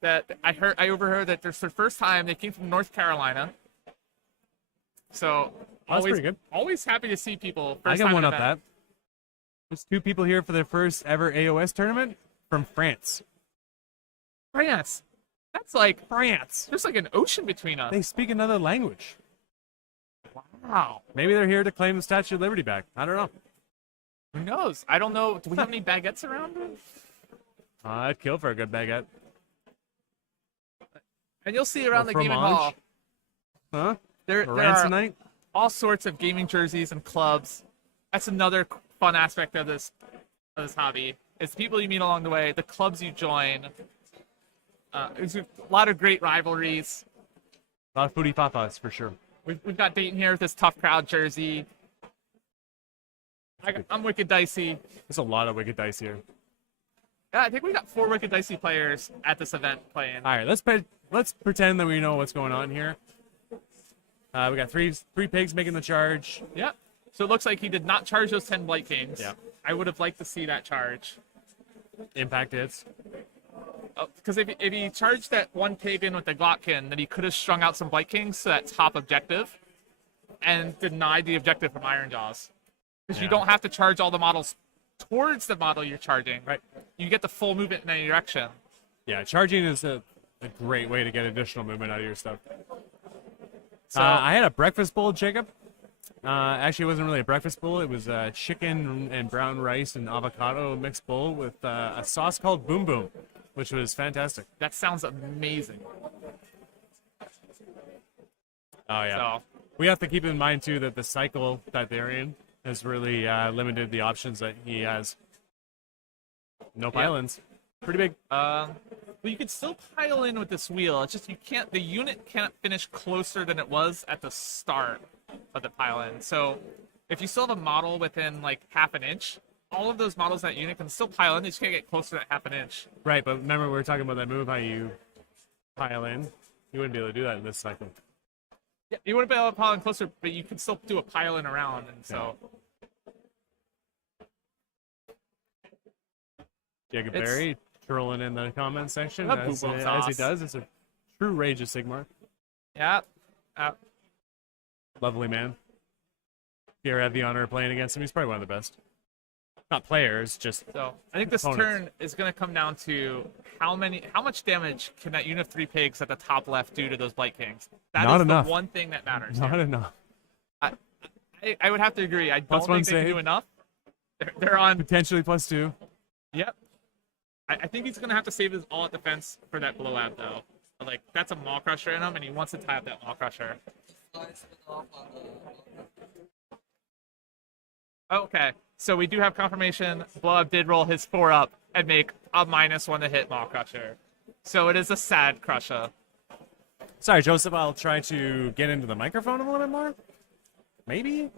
that I overheard that there's their first time. They came from North Carolina. So That's always, pretty good. always happy to see people. I First can time one up event. that. There's 2 people here for their first ever AOS tournament from France. France. That's like France. there's like an ocean between us. They speak another language. Wow. Maybe they're here to claim the Statue of Liberty back. I don't know. Who knows? I don't know. Do we have any baguettes around? I'd kill for a good baguette. And you'll see around Or the gaming fromage. hall. Huh? There A are Ransonite? all sorts of gaming jerseys and clubs. That's another fun aspect of this hobby. Is the people you meet along the way, the clubs you join. There's a lot of great rivalries. A lot of foodie fafas for sure. We've got Dayton here with this tough crowd jersey. I'm Wicked Dicey. There's a lot of wicked dice here. Yeah, I think we got 4 Wicked Dicey players at this event playing. All right, let's pretend that we know what's going on here. We got three pigs making the charge. Yeah. So it looks like he did not charge those 10 Blight Kings. Yeah. I would have liked to see that charge. Impact hits. Because if he charged that one pig in with the Glotkin, then he could have strung out some Blight Kings to that top objective and denied the objective from Ironjawz. Because you Yeah. don't have to charge all the models towards the model you're charging. Right. You get the full movement in any direction. Yeah, charging is a great way to get additional movement out of your stuff. So I had a breakfast bowl, Jacob. Actually, it wasn't really a breakfast bowl. It was a chicken and brown rice and avocado mixed bowl with a sauce called Boom Boom, which was fantastic. that sounds amazing. Oh, yeah. So We have to keep in mind, too, that the cycle that they're in has really limited the options that he has. No pylons. Pretty big. well, you could still pile in with this wheel. It's just the unit can't finish closer than it was at the start of the pile in. So if you still have a model within like half an inch, all of those models in that unit can still pile in. They just can't get closer to that half an inch. Right, but remember we were talking about that move, how you pile in. You wouldn't be able to do that in this cycle. Yeah, you wouldn't be able to pile in closer, but you can still do a pile in around. And so Jacob It's- Berry trolling in the comment section That as, Boom Boom as he sauce. does. It's a true Rage of Sigmar. yeah, Lovely man. If you ever had the honor of playing against him, he's probably one of the best. Not players, just so I think this Opponents. turn is going to come down to how much damage can that unit of 3 pigs at the top left do to those Blight Kings. That Not is enough. the one thing that matters. not here. enough. I would have to agree. I don't Plus one think they can save. do enough. They're on. Potentially +2. Yep. I think he's going to have to save his all at defense for that blowout, though. Like, that's a Maw Crusher in him, and he wants to tie up that Maw Crusher. Slice it off on the. Okay, so we do have confirmation. Blowout did roll his 4-up and make a -1 to hit Maw Crusher. So it is a sad Crusher. Sorry, Joseph, I'll try to get into the microphone a little bit more. Maybe?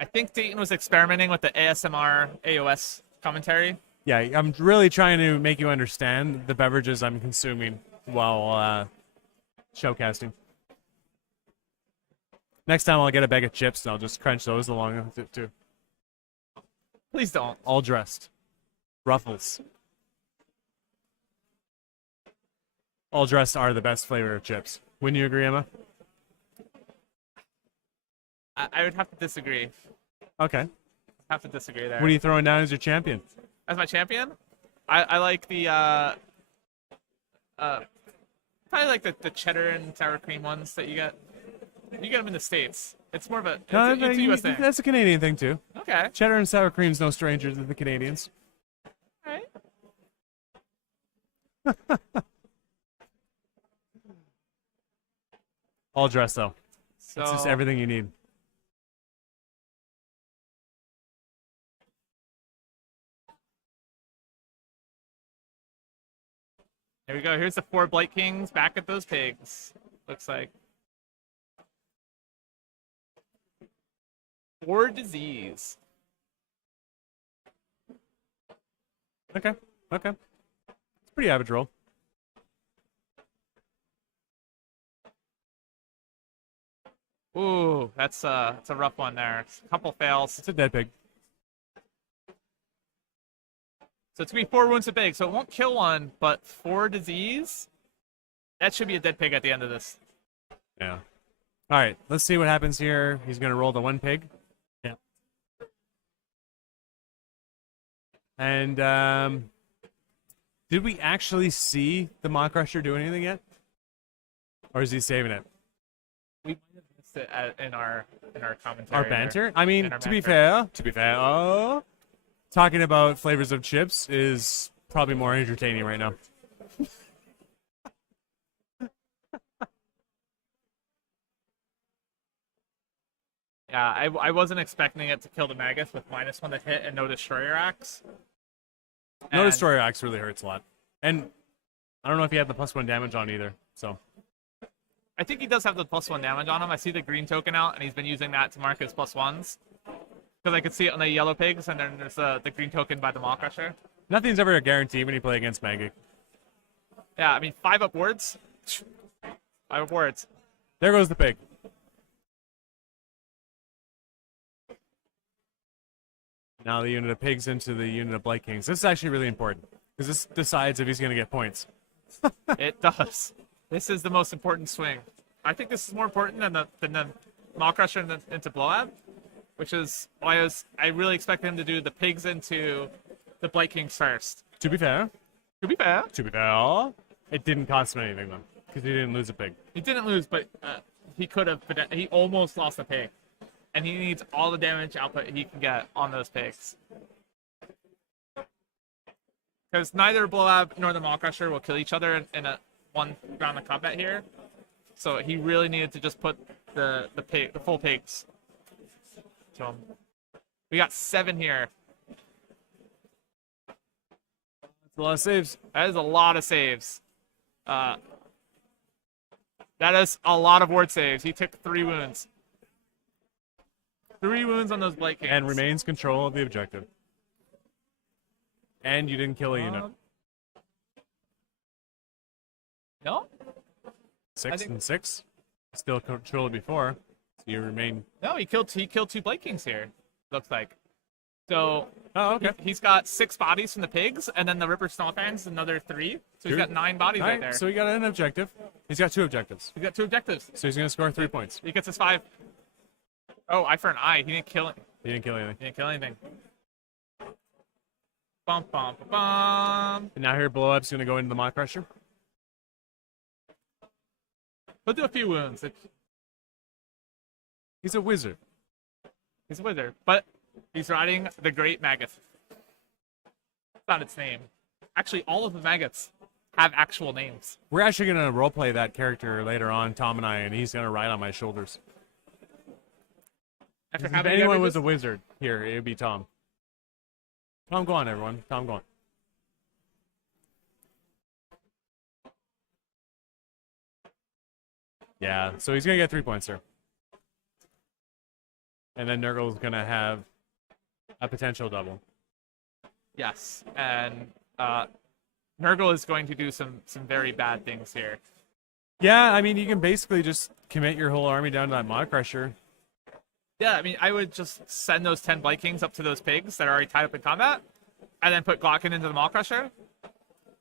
I think Dayton was experimenting with the ASMR AOS commentary. Yeah, I'm really trying to make you understand the beverages I'm consuming while showcasting. Next time I'll get a bag of chips and I'll just crunch those along with it too. Please don't. All dressed. Ruffles. All dressed are the best flavor of chips. Wouldn't you agree, Emma? I would have to disagree. Okay. Have to disagree there. What are you throwing down as your champion? As my champion, I like the probably like the cheddar and sour cream ones that you get. You get them in the States. It's more of a it's a US thing. That's a Canadian thing too. Okay. Cheddar and sour cream's no stranger to the Canadians. All right. All dressed though. So It's just everything you need. Here we go. Here's the 4 Blight Kings back at those pigs. Looks like 4 disease. Okay. Okay. It's pretty average roll. Ooh, that's a rough one there. It's a couple fails. It's a dead pig. So it's gonna be 4 wounds to pig, so it won't kill one, but 4 disease. That should be a dead pig at the end of this. Yeah. All right. Let's see what happens here. He's gonna roll the 1 pig. Yeah. And did we actually see the Maw Crusher do anything yet, or is he saving it? We might have missed it in our commentary. Our there. banter? I mean, In our to be banter. fair, talking about flavors of chips is probably more entertaining right now. Yeah, I wasn't expecting it to kill the Magus with -1 to hit and no Destroyer Axe. No And- Destroyer Axe really hurts a lot. And I don't know if he had the +1 damage on either, so. I think he does have the +1 damage on him. I see the green token out, and he's been using that to mark his +1s. Because I could see it on the yellow pigs, and then there's the green token by the Maw Crusher. Nothing's ever a guarantee when you play against Magic. Yeah, I mean, 5 upwards. 5 upwards. There goes the pig. Now the unit of pigs into the unit of Blight Kings. This is actually really important, because this decides if he's going to get points. It does. This is the most important swing. I think this is more important than the Maw Crusher into Blowout, which is why I really expected him to do the pigs into the Blight Kings first. To be fair, To be fair, it didn't cost him anything, though, because he didn't lose a pig. he didn't lose, but he could have. He almost lost a pig, and he needs all the damage output he can get on those pigs. Because neither Blowout nor the Maw Crusher will kill each other in a 1 round of combat here, so he really needed to just put the full pigs to him. We got 7 here. That's a lot of saves. That is a lot of saves. That is a lot of ward saves. He took 3 wounds. 3 wounds on those Blight Kings. And remains control of the objective. And you didn't kill a unit. No? 6 think- and 6. Still control it before. So you remain. No, he killed 2 Blight Kings here. Looks like. So Oh, okay. he's got 6 bodies from the pigs, and then the Ripper Stomphands another 3. So he's Sure. got 9 bodies All right right, there. so he got an objective. He's got 2 objectives. He's got 2 objectives. So he's going to score 3 points. He gets his 5. Oh, eye for an eye. He didn't kill it. He didn't kill anything. He didn't kill anything. Bum bum bum bum. And now here, Blow Up's going to go into the Maw Crusher. He'll do a few wounds. He's a wizard. He's a wizard, but he's riding the Great Maggoth. That's not its name. Actually, all of the maggots have actual names. We're actually going to roleplay that character later on, Tom and I, and he's going to ride on my shoulders. After If having anyone every- was a wizard here, it would be Tom. Tom, go on, everyone. Tom, go on. Yeah, so he's going to get 3 points there. And then Nurgle's going to have a potential double. Yes, and Nurgle is going to do some very bad things here. Yeah, I mean, you can basically just commit your whole army down to that Maw Crusher. Yeah, I mean, I would just send those 10 Blight Kings up to those pigs that are already tied up in combat, and then put Glockin into the Maw Crusher,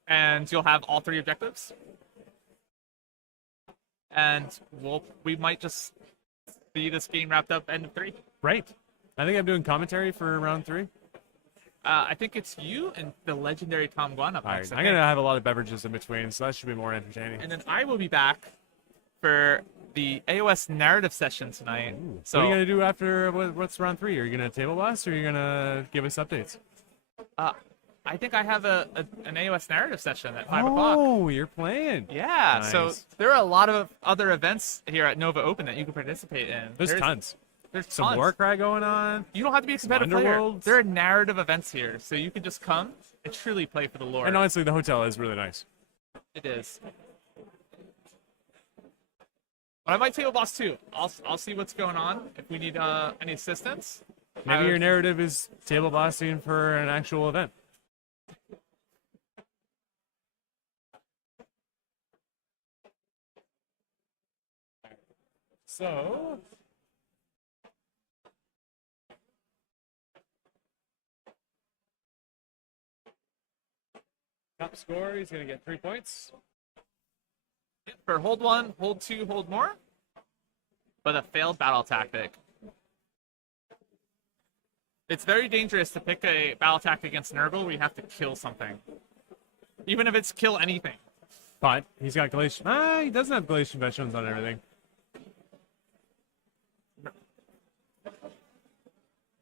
and you'll have all 3 objectives. And we might just see this game wrapped up end of 3. Right. I think I'm doing commentary for round 3. I think it's you and the legendary Tom Guan up All right. next. I'm going to have a lot of beverages in between, so that should be more entertaining. And then I will be back for the AOS narrative session tonight. So what are you going to do after what's round 3? Are you going to table blast or are you going to give us updates? I think I have an AOS narrative session at 5 o'clock. Oh, you're playing. Yeah, Nice. so there are a lot of other events here at Nova Open that you can participate in. There's tons. There's Some tons. Warcry going on. You don't have to be a competitive player. Underworlds. There are narrative events here, so you can just come and truly play for the lore. And honestly, the hotel is really nice. It is. But I might table boss too. I'll see what's going on. If we need any assistance. Maybe your narrative is table blasting for an actual event. So, top score, he's going to get 3 points. For hold 1, hold 2, hold more. But a failed battle tactic. It's very dangerous to pick a battle tactic against Nurgle where you have to kill something. Even if it's kill anything. But he's got Galatian. He doesn't have Galatian veterans on everything.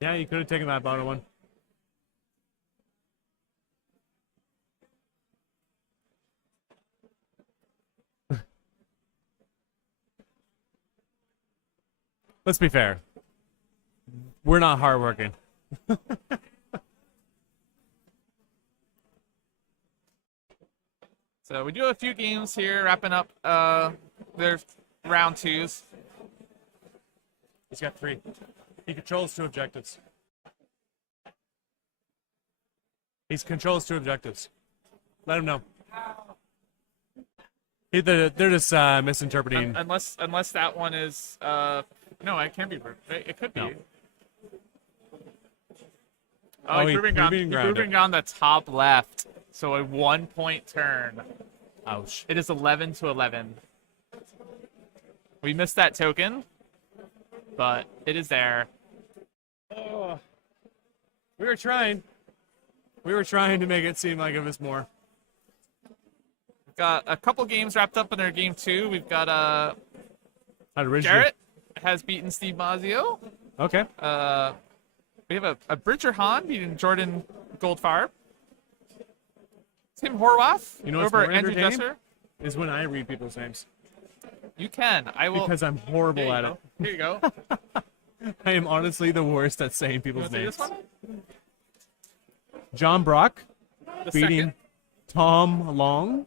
Yeah, you could have taken that bottom one. Let's be fair. We're not hardworking. So we do have a few games here, wrapping up their round 2s. He's got 3. He controls 2 objectives. He controls 2 objectives. Let him know. They're just misinterpreting. Unless that one is no, it can't be. It could be. No. Oh, he he's proving ground the top left. So a 1-point turn. Ouch. It is 11 to 11. We missed that token, but it is there. Oh, we were trying. We were trying to make it seem like it was more. We've got a couple games wrapped up in their game 2. We've got Garrett. Garrett has beaten Steve Mazio. Okay. We have a Bridger Hahn beating Jordan Goldfarb. Tim Horwath You know what's over more Andrew entertaining? Dresser. Is when I read people's names. You can. I will. Because I'm horrible Here you at go. it. Here you go. I am honestly the worst at saying You people's want to see names. this one? John Brock The beating second. Tom Long.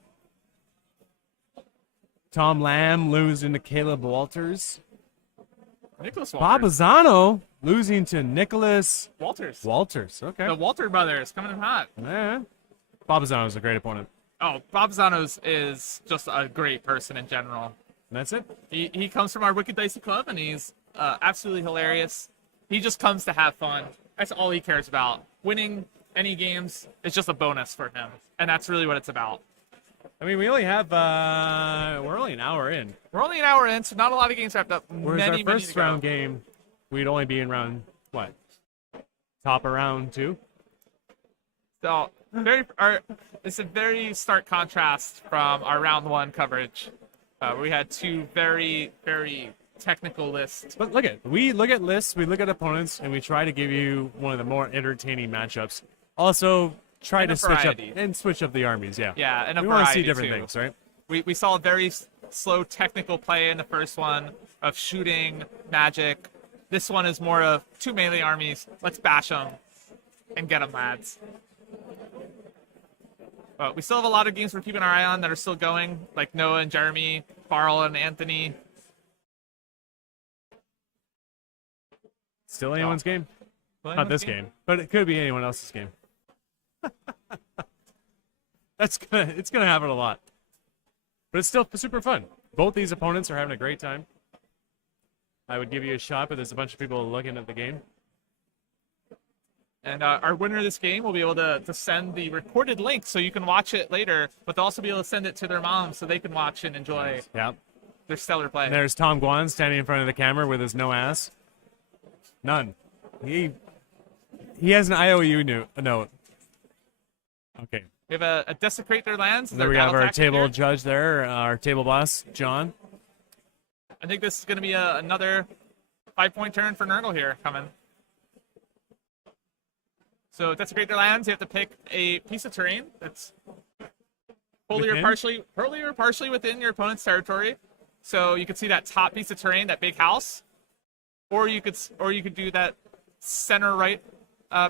Tom Lamb losing to Caleb Walters. Nicholas Bob Walters. Azzano losing to Nicholas Walters. Walters. Okay. The Walter brothers coming in hot. Yeah. Bob Azzano is a great opponent. Oh, Bob Zanos is just a great person in general. And that's it. He comes from our Wicked Dicey Club, and he's absolutely hilarious. He just comes to have fun. That's all he cares about. Winning any games is just a bonus for him, and that's really what it's about. I mean, we only have, we're only an hour in. We're only an hour in, so not a lot of games wrapped up. Whereas many, our first to go. round game, we'd only be in round, what? Top of round 2? So it's a very stark contrast from our round 1 coverage. We had 2 very, very technical lists. But we look at lists, we look at opponents, and we try to give you one of the more entertaining matchups. Also, try And to a switch up the armies. Yeah. Yeah, and a we want to see variety, different too. things, right? We saw a very slow technical play in the first one of shooting, magic. This one is more of 2 melee armies. Let's bash them and get them, lads. But we still have a lot of games we're keeping our eye on that are still going, like Noah and Jeremy, Barl and Anthony. Still anyone's game? Still Not anyone's this game, but it could be anyone else's game. It's gonna happen a lot, but it's still super fun. Both these opponents are having a great time. I would give you a shot, but there's a bunch of people looking at the game. And our winner of this game will be able to send the recorded link so you can watch it later, but they'll also be able to send it to their mom so they can watch and enjoy. Yeah. their stellar play. And there's Tom Guan standing in front of the camera with his no ass. None. He has an IOU note. Okay. We have a desecrate their lands. There we have our table judge there, our table boss, John. I think this is going to be another 5-point turn for Nurgle here coming. So desecrate their lands. You have to pick a piece of terrain that's wholly or partially within your opponent's territory. So you could see that top piece of terrain, that big house, or you could do that center right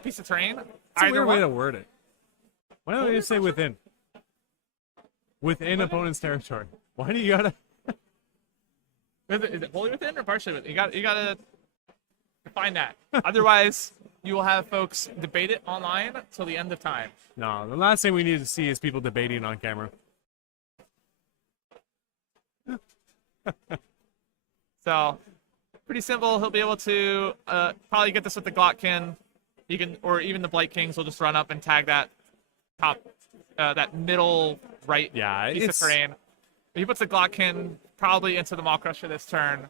piece of terrain. It's a weird way to word it. Why don't they just say within? Within opponent's territory. Why do you gotta? Is it wholly within or partially within? You gotta define that. Otherwise, you will have folks debate it online till the end of time. No, the last thing we need to see is people debating on camera. So, pretty simple. He'll be able to probably get this with the Glotkin. You can, or even the Blight Kings will just run up and tag that top, that middle right piece of terrain. He puts the Glotkin probably into the Maw Crusher this turn.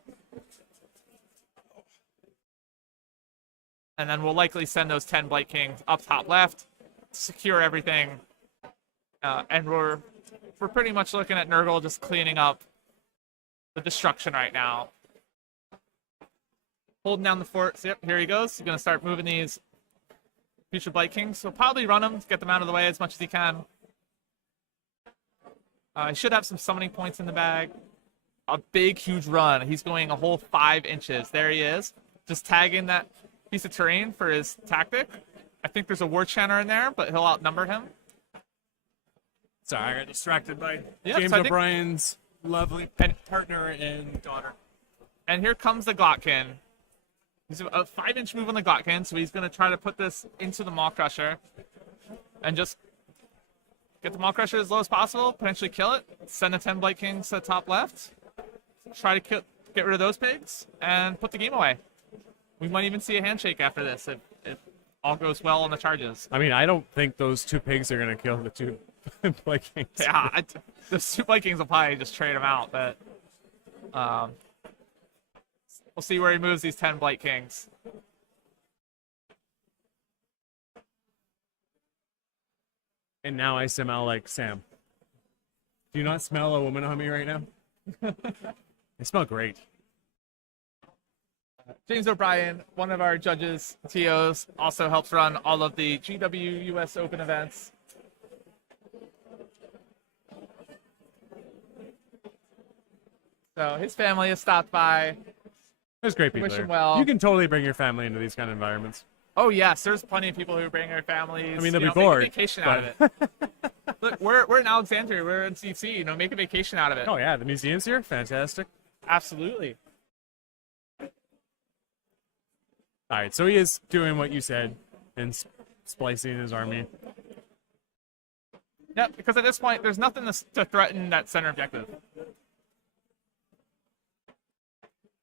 And then we'll likely send those 10 Blight Kings up top left, secure everything. And we're pretty much looking at Nurgle just cleaning up the destruction right now. Holding down the fort. So, yep, here he goes. He's going to start moving these future Blight Kings. So probably run them to get them out of the way as much as he can. He should have some summoning points in the bag. A big, huge run. He's going a whole 5 inches. There he is. Just tagging that piece of terrain for his tactic. I think there's a War Chanter in there, but he'll outnumber him. Sorry, I got distracted by Yep, James so O'Brien's lovely partner and daughter. And here comes the Glotkin. He's a 5-inch move on the Glotkin, so he's going to try to put this into the Maw Crusher and just get the Maw Crusher as low as possible, potentially kill it, send the 10 Blight Kings to the top left, try to get rid of those pigs, and put the game away. We might even see a handshake after this if all goes well on the charges. I mean, I don't think those 2 pigs are going to kill the 2 Blight Kings. Yeah, those 2 Blight Kings will probably just trade them out, but we'll see where he moves these 10 Blight Kings. And now I smell like Sam. Do you not smell a woman on me right now? I smell great. James O'Brien, one of our judges, TOs, also helps run all of the GW US Open events. So his family has stopped by. There's great people Wish there. him well. You can totally bring your family into these kind of environments. Oh yes, there's plenty of people who bring their families. I mean, they'll be make bored, a vacation out of it. Look, we're in Alexandria. We're in CC. Make a vacation out of it. Oh yeah, the museum's here. Fantastic. Absolutely. All right, so he is doing what you said and splicing his army. Yep, because at this point, there's nothing to threaten that center objective.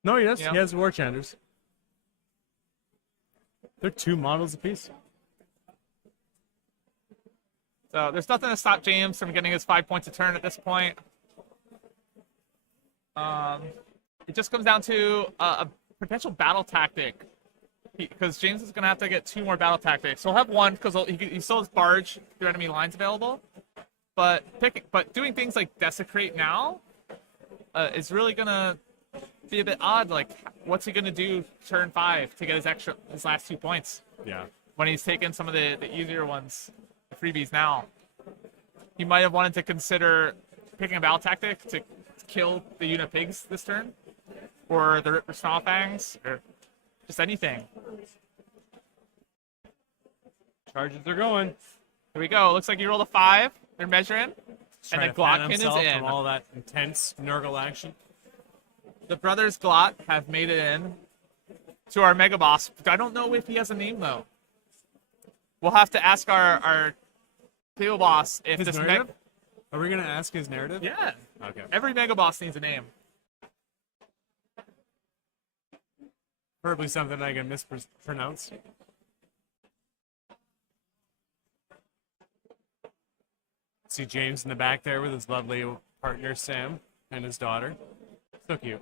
No, he does. Yeah. He has War Chanters. They're 2 models apiece. So there's nothing to stop James from getting his 5 points a turn at this point. It just comes down to a potential battle tactic. Because James is going to have to get 2 more battle tactics. He'll have 1 because he still has barge through enemy lines available. But doing things like desecrate now is really going to be a bit odd. Like, what's he going to do turn 5 to get his last 2 points? Yeah. When he's taken some of the easier ones, the freebies now. He might have wanted to consider picking a battle tactic to kill the unit pigs this turn. Or the Ripper Small Fangs, or just anything. Charges are going. Here we go. Looks like you rolled a 5. They're measuring. And the Glotkin is in. From all that intense Nurgle action. The brothers Glot have made it in to our Mega Boss. I don't know if he has a name, though. We'll have to ask our table boss if His this narrative? Are we going to ask his narrative? Yeah. Okay. Every Mega Boss needs a name. Probably something I can mispronounce. See James in the back there with his lovely partner Sam and his daughter. So cute.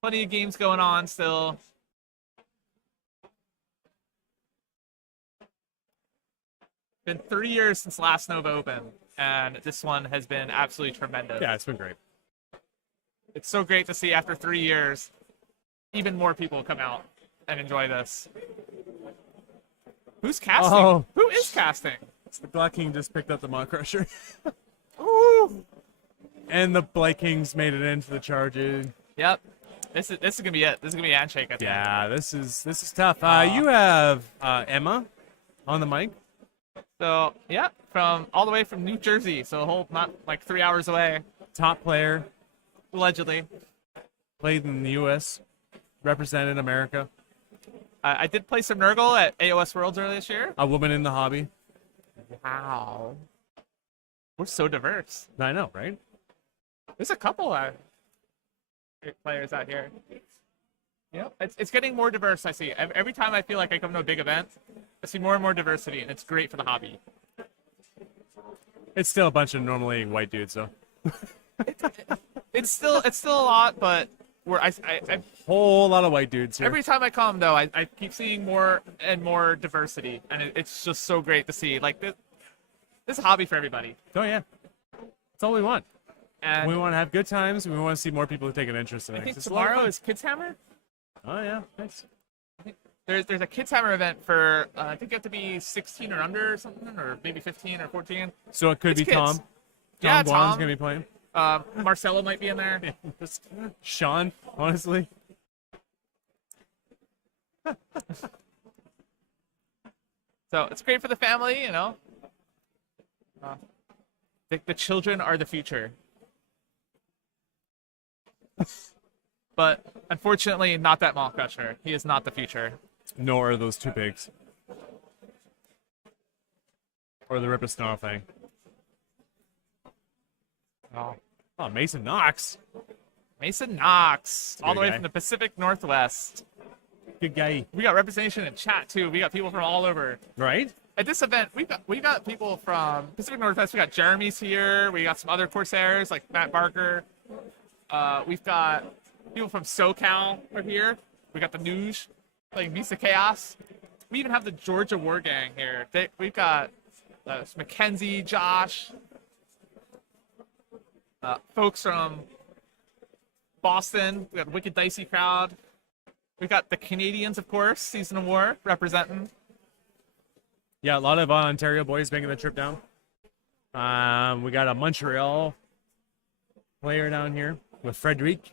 Plenty of games going on still. Been 3 years since last Nova Open, and this one has been absolutely tremendous. Yeah, it's been great. It's so great to see after 3 years, even more people come out and enjoy this. Who's casting? Oh. Who is casting? The Black King just picked up the Maw Crusher. Ooh. And the Blight Kings made it into the charges. Yep. This is gonna be it. This is gonna be a handshake, I think. Yeah, this is tough. You have Emma on the mic. So yeah, from all the way from New Jersey, so a whole not like 3 hours away, Top player, allegedly. played in the U.S., represented America. I did play some Nurgle at AOS Worlds earlier this year. A woman in the hobby. Wow. We're so diverse. I know, right? There's a couple great players out here. Yep. It's getting more diverse, I see. Every time I feel like I come to a big event, I see more and more diversity, and it's great for the hobby. It's still a bunch of normally white dudes, though. It's still a lot, but I Whole lot of white dudes here. every time I come, though, I keep seeing more and more diversity, and it's just so great to see. Like, this is a hobby for everybody. Oh, yeah. That's all we want. And We want to have good times, and we want to see more people who take an interest in I it. think It's a lot of tomorrow fun. is Kids Hammer. Oh, yeah. Nice. There's a Kids Hammer event for, I think you have to be 16 or under or something, or maybe 15 or 14. So it could It's be kids. Tom. Yeah, Guan's Tom. going to be playing. Marcelo might be in there. Sean, honestly. So it's great for the family, you know. The children are the future. But unfortunately, not that Maw Crusher. He is not the future. Nor are those two pigs. Or the Ripper Snarl thing. Oh, Mason Knox. Mason Knox, all the way guy. from the Pacific Northwest. Good guy. We got representation in chat too. We got people from all over. Right? At this event, we got people from Pacific Northwest. We got Jeremy's here. We got some other Corsairs like Matt Barker. We've got people from SoCal are here. We got the Nuge playing Visa Chaos. We even have the Georgia War Gang here. We've got Mackenzie, Josh, folks from Boston. We got Wicked Dicey crowd. We got the Canadians, of course, Season of War representing. Yeah, a lot of Ontario boys making the trip down. We got a Montreal player down here with Frederic,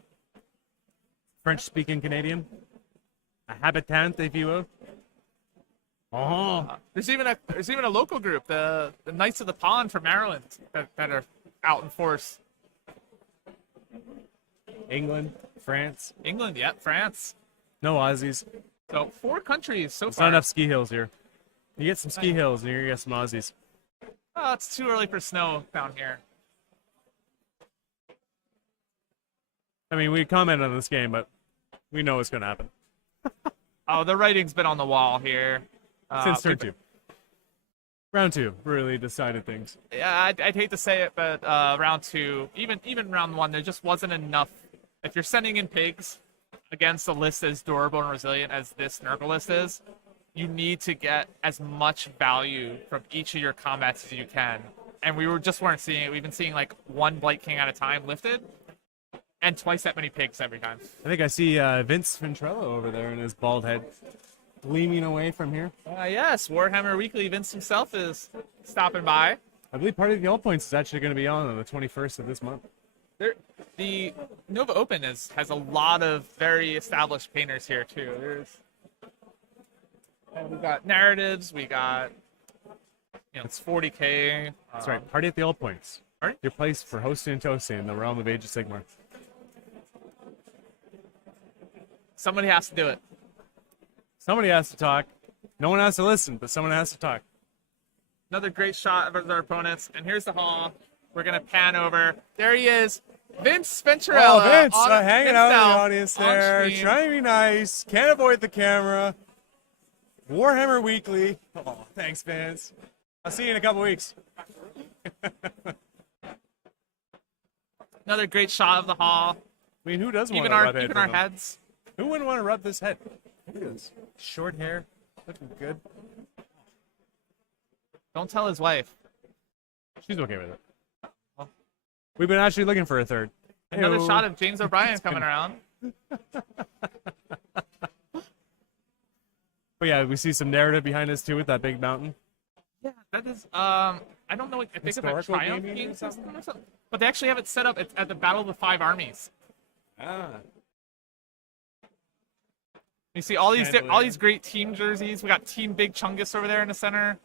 French-speaking Canadian, a habitant, if you will. Oh, There's even a local group, the Knights of the Pond from Maryland, that are out in force. England, France, England, yep, France. no Aussies. So 4 countries so There's far. not enough ski hills here. You get some ski hills, and you're gonna get some Aussies. Oh, it's too early for snow down here. I mean, we comment on this game, but we know what's gonna happen. Oh, the writing's been on the wall here. Since turn 2. Round 2 really decided things. Yeah, I'd hate to say it, but round 2, even round 1, there just wasn't enough. If you're sending in pigs against a list as durable and resilient as this Nurgle list is, you need to get as much value from each of your combats as you can. And we weren't seeing it. We've been seeing like 1 Blight King at a time lifted, and twice that many pigs every time. I think I see Vince Ventrello over there in his bald head, gleaming away from here. Yes, Warhammer Weekly. Vince himself is stopping by. I believe part of the All Points is actually going to be on the 21st of this month. The Nova Open has a lot of very established painters here too. We got narratives. We got it's 40K. That's right. Party at the All Points. Party? Your place for hosting and toasting in the realm of Age of Sigmar. Somebody has to do it. Somebody has to talk. No one has to listen, but someone has to talk. Another great shot of our opponents. And here's the hall. We're gonna pan over. There he is, Vince Venturella. Oh, Vince, on hanging out in the himself audience on there, stream. trying to be nice, can't avoid the camera. Warhammer Weekly. Oh, thanks, Vince. I'll see you in a couple weeks. Another great shot of the hall. I mean, who doesn't want Even to our rub even our heads. Who wouldn't want to rub this head? Look at this. Short hair. Looking good. Don't tell his wife. She's okay with it. We've been actually looking for a third. Another Hey-o. shot of James O'Brien coming around. But yeah, we see some narrative behind us too with that big mountain. Yeah, that is. I don't know. I think it's a Historical Triumph gaming or game something? system or something. But they actually have it set up at the Battle of the Five Armies. Ah. You see all these Chandelier. great team jerseys. We got Team Big Chungus over there in the center.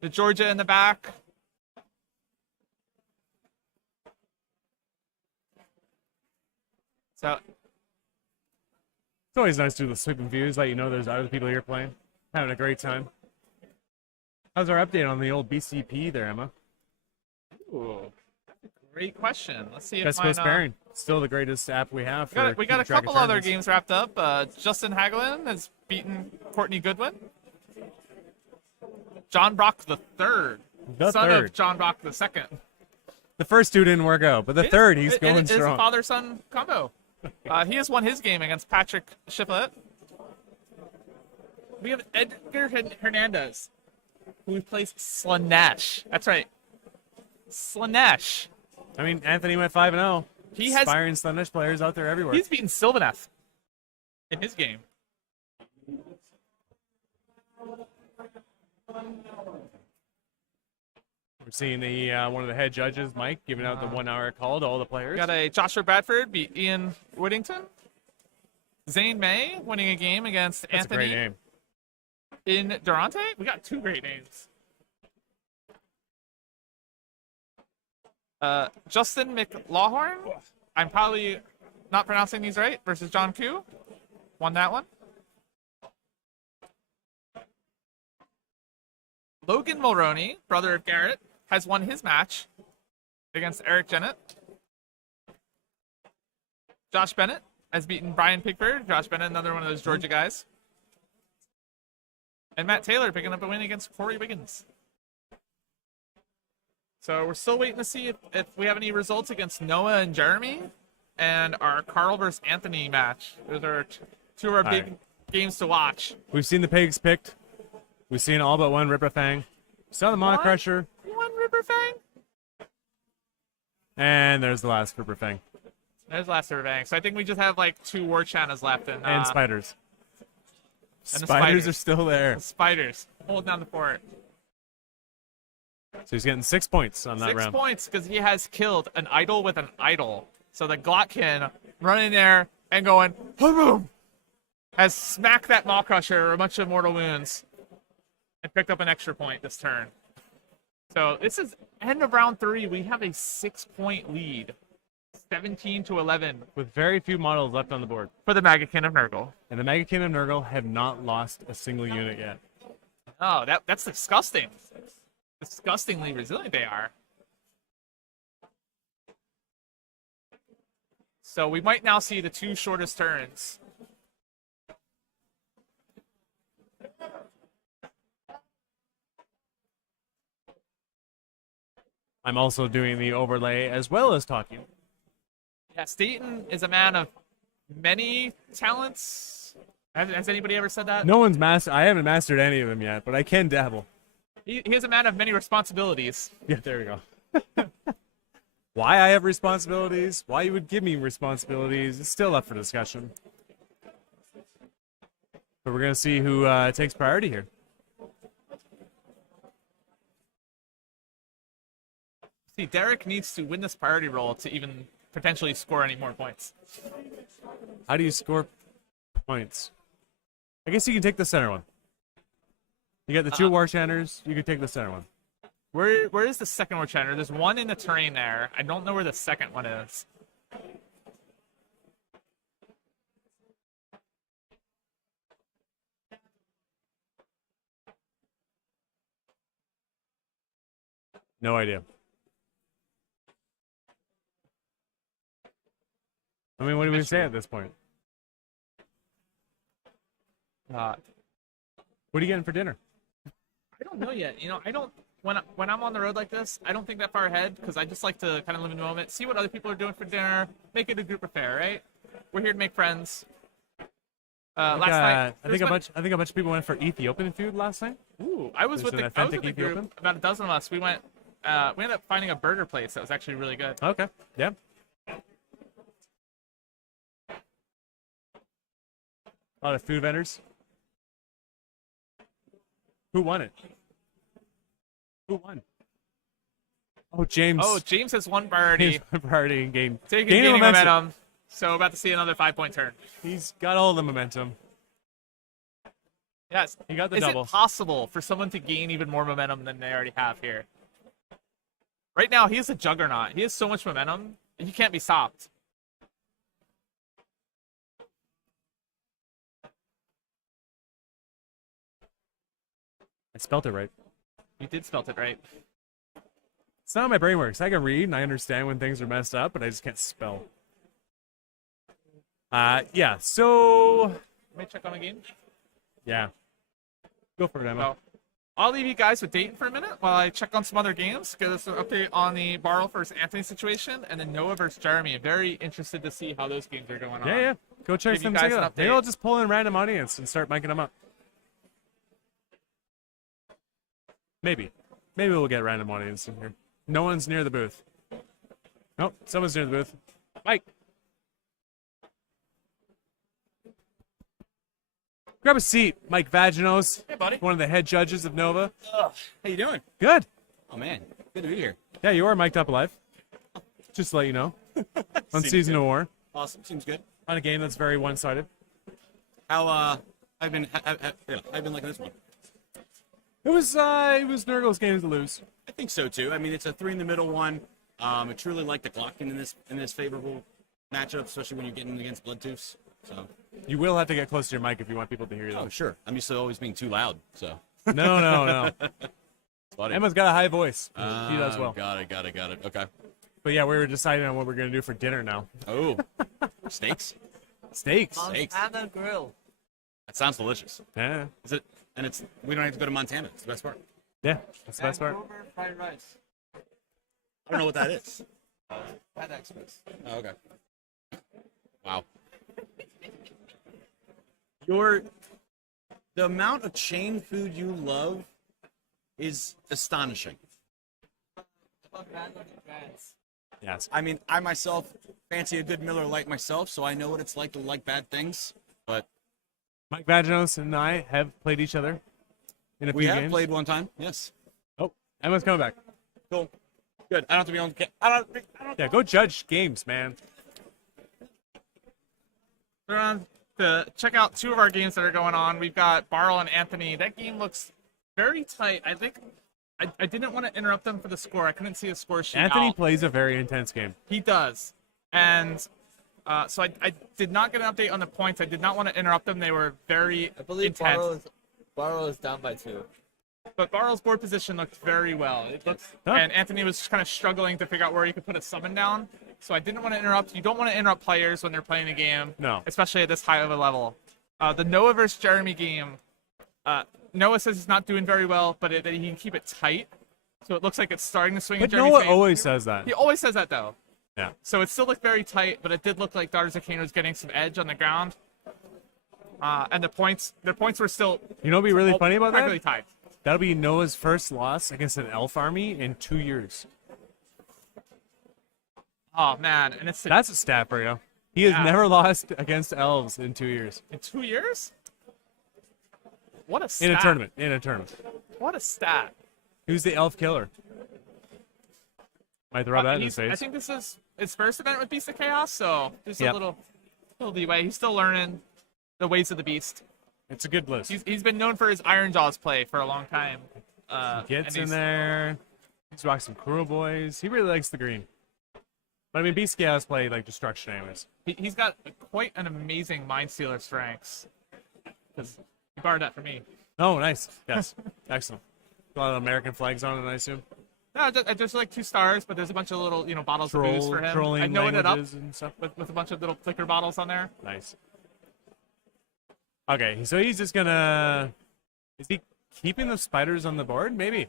The Georgia in the back. So It's always nice to do the sweeping views, let you know there's other people here playing. Having a great time. How's our update on the old BCP there, Emma? ooh, great question. Let's see if Best mine, Coast Pairing. Still the greatest app we have. we got a couple other games wrapped up. Justin Hagelin has beaten Courtney Goodwin. John Brock the third, The son third. of John Brock the second. The first two didn't work out, but the third, he's going It is a strong. father-son combo. He has won his game against Patrick Shiflett. We have Edgar Hernandez, who plays Slanesh. That's right. Slanesh. I mean, Anthony went 5-0. He has- Aspiring Slanish players out there everywhere. He's beaten Sylvaneth in his game. We're seeing the one of the head judges, Mike, giving out the 1 hour call to all the players. We got a Joshua Bradford beat Ian Whittington. Zane May winning a game against That's a Anthony great name. in Durante. We got two great names. Justin McLawhorn. I'm probably not pronouncing these right. Versus John Koo. Won that one. Logan Mulroney, brother of Garrett, has won his match against Eric Jennett. Josh Bennett has beaten Brian Pickford. Josh Bennett, another one of those Georgia guys. And Matt Taylor picking up a win against Corey Wiggins. So we're still waiting to see if we have any results against Noah and Jeremy and our Carl versus Anthony match. Those are two of our big games to watch. We've seen the pigs picked. We've seen all but one Ripper Fang. Saw the Mana What? Crusher. One Ripper Fang. And there's the last Ripper Fang. There's last Ripper Fang. So I think we just have like two war channels left. And spiders. and the Spiders spiders. are still there. Spiders holding down the fort. So he's getting 6 points on that 6 round. points because he has killed an idol with an idol. So the Glotkin running there and going, boom, has smacked that Maw Crusher a bunch of mortal wounds and picked up an extra point this turn. So this is end of round 3. We have a 6-point lead, 17-11 With very few models left on the board. for the Magakin of Nurgle. And the Mega Kingdom Nurgle have not lost a single unit yet. Oh, that's disgusting. Disgustingly resilient they are. So we might now see the two shortest turns. I'm also doing the overlay as well as talking. Yeah, Staten is a man of many talents. Has anybody ever said that? No one's I haven't mastered any of them yet, but I can dabble. He is a man of many responsibilities. Yeah, there we go. Why I have responsibilities, why you would give me responsibilities, is still up for discussion. But we're going to see who takes priority here. See, Derek needs to win this priority roll to even potentially score any more points. How do you score points? I guess you can take the center one. You got the two War Chanters, you can take the center one. Where is the second War Chanter? There's one in the terrain there. I don't know where the second one is. No idea. I mean, what do we say at this point? Uh, What are you getting for dinner? don't know yet. I don't when I'm on the road like this, I don't think that far ahead because I just like to kind of live in the moment, see what other people are doing for dinner, make it a group affair, right? We're here to make friends. Last night, I think a bunch of people went for Ethiopian food last night. Ooh, I was with the Ethiopian? group. About a dozen of us. We ended up finding a burger place that was actually really good. Okay, yeah. A lot of food vendors. Who won it? Who won? Oh, James. Oh, James has won priority. Priority in game. Gaining momentum. So about to see another 5-point turn. He's got all the momentum. Yes. He got the Is double. it possible for someone to gain even more momentum than they already have here? Right now, he is a juggernaut. He has so much momentum. He can't be stopped. I spelt it right. You did spelt it right. It's not how my brain works. I can read and I understand when things are messed up, but I just can't spell. Yeah, so... Let me check on the game. Yeah. Go for it, Emma. So, I'll leave you guys with Dayton for a minute while I check on some other games. Get us an update on the Barl versus Anthony situation, and then Noah versus Jeremy. Very interested to see how those games are going on. Yeah. Go check Give you them guys an out. update. Maybe I'll just pull in a random audience and start miking them up. Maybe. Maybe we'll get a random audience in here. No one's near the booth. Nope, someone's near the booth. Mike. Grab a seat, Mike Vaginos. Hey, buddy. One of the head judges of Nova. How you doing? Good. Oh man, good to be here. Yeah, you are mic'd up alive. Just to let you know. On Seems Season good. of War. Awesome. Seems good. On a game that's very one-sided. How I've been liking this one. It was Nurgle's game to lose. I think so too. I mean, it's a 3 in the middle one. I truly like the Glocken in this favorable matchup, especially when you're getting against Bloodtooths. So. You will have to get close to your mic if you want people to hear you. Oh sure. I'm used to always being too loud. So. No. Buddy. Emma's got a high voice. He does well. Got it. Okay. But yeah, we were deciding on what we're going to do for dinner now. Oh, steaks. Steaks. Steaks. Montana Grill. That sounds delicious. Yeah. Is it? And we don't have to go to Montana. It's the best part. Yeah, that's the best part. Vancouver fried rice. I don't know what that is. Pet Express. Oh, okay. Wow. The amount of chain food you love is astonishing. About random brands. Yes. I mean, I myself fancy a good Miller Lite myself, so I know what it's like to like bad things. But Mike Vaginos and I have played each other in a we few have games. played one time. Yes. Oh, Emma's coming back. Cool. Good. I don't have to be on. I don't. Yeah, go judge games, man. We're on to check out two of our games that are going on. We've got Barl and Anthony. That game looks very tight. I think I didn't want to interrupt them for the score. I couldn't see the score sheet. Anthony out. plays a very intense game. He does. And so I did not get an update on the points. I did not want to interrupt them. They were very I believe intense. Barrow is down by 2. But Barl's board position looked very well. It looked, Huh. and Anthony was kind of struggling to figure out where he could put a summon down. So I didn't want to interrupt. You don't want to interrupt players when they're playing a game. No. Especially at this high of a level. The Noah versus Jeremy game, Noah says he's not doing very well, but that he can keep it tight. So it looks like it's starting to swing in But Jeremy's Noah favor. always says that. He always says that, though. Yeah. So it still looked very tight, but it did look like Daughters of Cain was getting some edge on the ground. And their points were still You know what'd be really funny about really that? tight. That'll be Noah's first loss against an elf army in 2 years. Oh man, and it's That's a stat for you. He has Yeah. never lost against elves in 2 years. in 2 years. What a stat! In a tournament. In a tournament. What a stat! He was the elf killer. Might throw that in his I face. think this is his first event with Beast of Chaos, so there's Yep. a little leeway. He's still learning the ways of the beast. It's a good list. He's been known for his Ironjawz play for a long time. Gets and in he's- there. He's rocking some Kuro boys. He really likes the green. But I mean, Beast Chaos play like destruction anyways. He's got quite an amazing Mind Stealer strengths. Because he borrowed that from me. Oh, nice. Yes. Excellent. A lot of American flags on it, I assume. No, just like 2 stars, but there's a bunch of little, bottles of booze for him. I Trolling know it up languages and stuff. with a bunch of little flicker bottles on there. Nice. Okay, so he's just gonna... Is he keeping the spiders on the board, maybe.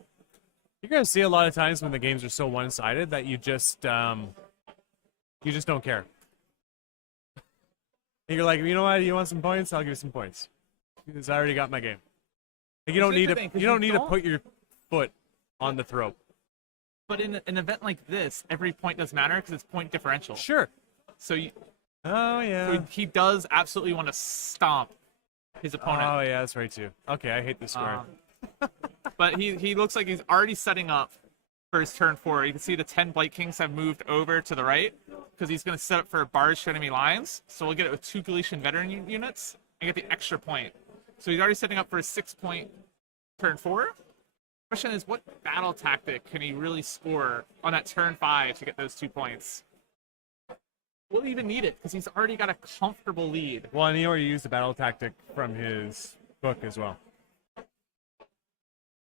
You're gonna see a lot of times when the games are so one-sided that you just don't care. And you're like, you know what? You want some points? I'll give you some points because I already got my game. Like, you don't need to. You don't need to put your foot on the throat. But in an event like this, every point does matter because it's point differential. Sure. So Oh yeah. so he does absolutely want to stomp his opponent. Oh yeah, that's right too. Okay, I hate this square. But he looks like he's already setting up for his turn 4. You can see the 10 Blight Kings have moved over to the right because he's going to set up for a barge to enemy lines. So we'll get it with 2 Galician veteran units and get the extra point. So he's already setting up for a 6-point turn 4. Question is, what battle tactic can he really score on that turn 5 to get those 2 points? Will he even need it? Because he's already got a comfortable lead. Well, and he already used the battle tactic from his book as well.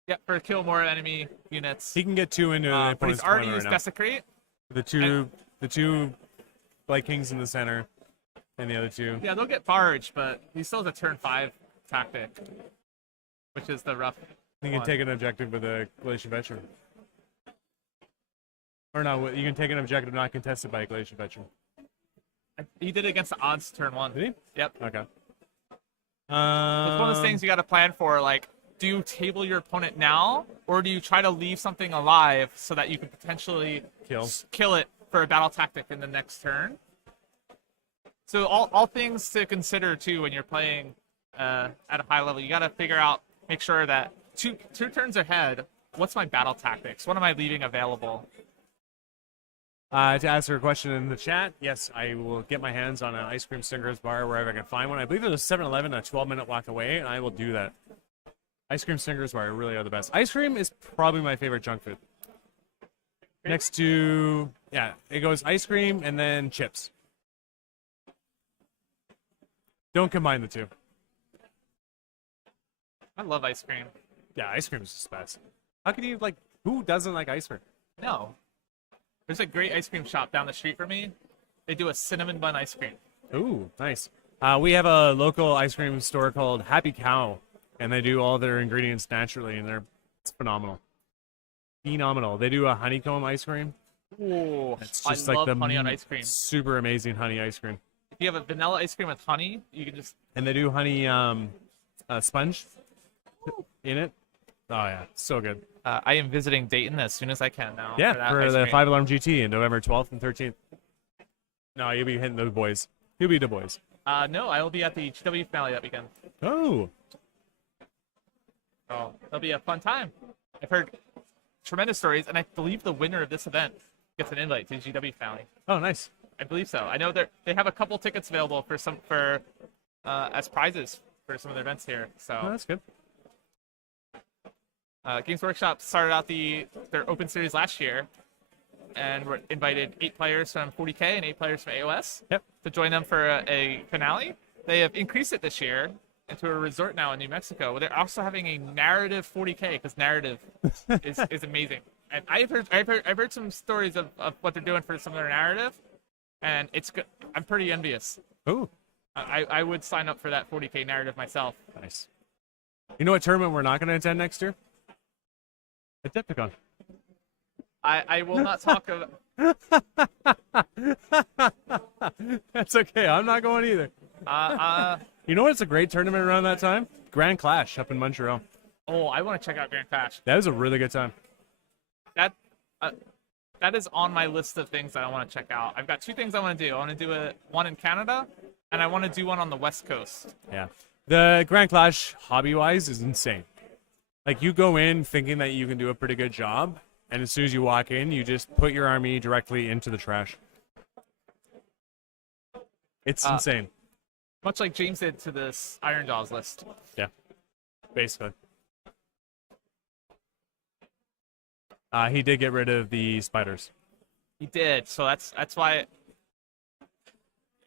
Yeah, for kill more enemy units. He can get 2 into the but he's opponent's already corner used right now. Desecrate. The two Blight Kings in the center, and the other 2. Yeah, they'll get barge, but he still has a turn 5 tactic, which is the rough You can one. take an objective with a Galatian veteran. Or no, you can take an objective not contested by a Galatian veteran. He did it against the odds turn 1. Did he? Yep. Okay. It's one of those things you got to plan for, like, do you table your opponent now, or do you try to leave something alive so that you can potentially kill it for a battle tactic in the next turn? So all things to consider, too, when you're playing at a high level. You got to figure out, make sure that two turns ahead, what's my battle tactics? What am I leaving available? To answer a question in the chat, yes, I will get my hands on an ice cream Stingers bar wherever I can find one. I believe there's a 7-Eleven a 12-minute walk away, and I will do that. Ice cream Stingers bar really are the best. Ice cream is probably my favorite junk food. Next to, yeah, it goes ice cream and then chips. Don't combine the two. I love ice cream. Yeah, ice cream is just the best. How can you, like, who doesn't like ice cream? No. There's a great ice cream shop down the street from me. They do a cinnamon bun ice cream. Ooh, nice. We have a local ice cream store called Happy Cow, and they do all their ingredients naturally, and it's phenomenal. Phenomenal. They do a honeycomb ice cream. Ooh, It's I just like love the honey on ice cream. super amazing honey ice cream. If you have a vanilla ice cream with honey, you can just... And they do honey sponge in it. Oh, yeah. So good. I am visiting Dayton as soon as I can now. Yeah, for ice the cream. 5 Alarm GT in November 12th and 13th. No, you'll be hitting the boys. You'll be the boys. No, I will be at the GW finale that weekend. Oh. Oh, it'll be a fun time. I've heard tremendous stories, and I believe the winner of this event gets an invite to the GW finale. Oh, nice. I believe so. I know they have a couple tickets available for as prizes for some of the events here. So Oh, that's good. Games Workshop started out their open series last year, and invited 8 players from 40K and 8 players from AOS to join them for a finale. They have increased it this year into a resort now in New Mexico. They're also having a narrative 40K because narrative is amazing. And I've heard some stories of what they're doing for some of their narrative, and it's good. I'm pretty envious. Oh, I would sign up for that 40K narrative myself. nice. You know what tournament we're not going to attend next year? Adepticon. I will not talk about. That's okay. I'm not going either. You know what's a great tournament around that time? Grand Clash up in Montreal. Oh, I want to check out Grand Clash. That was a really good time. That is on my list of things that I want to check out. I've got 2 things I want to do. I want to do one in Canada, and I want to do one on the West Coast. Yeah. The Grand Clash, hobby-wise, is insane. Like, you go in thinking that you can do a pretty good job, and as soon as you walk in, you just put your army directly into the trash. It's insane. Much like James did to this Ironjawz list. Yeah. Basically. He did get rid of the spiders. He did, so that's why I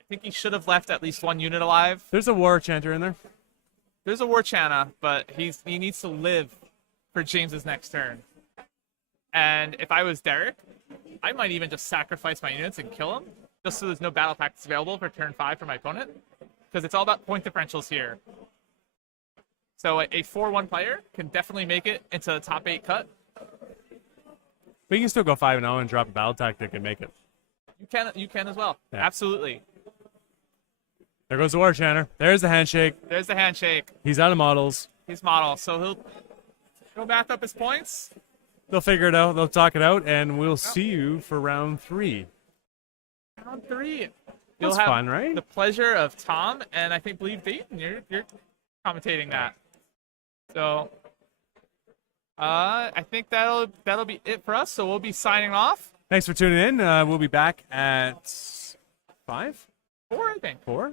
think he should have left at least 1 unit alive. There's a war chanter in there. There's a War Channa, but he needs to live for James's next turn. And if I was Derek, I might even just sacrifice my units and kill him, just so there's no battle tactics available for turn 5 for my opponent, because it's all about point differentials here. So a 4-1 player can definitely make it into the top 8 cut. But you can still go 5-0 and drop a battle tactic and make it. You can as well. Yeah. Absolutely. There goes the War Chanter. There's the handshake. There's the handshake. He's out of models. He's model. So he'll go back up his points. They'll figure it out. They'll talk it out, and we'll see you for round 3. Round 3. That's have fun, right? the pleasure of Tom and I believe Dayton. You're commentating that. So I think that'll be it for us. So we'll be signing off. Thanks for tuning in. We'll be back at 5? 4, I think. 4?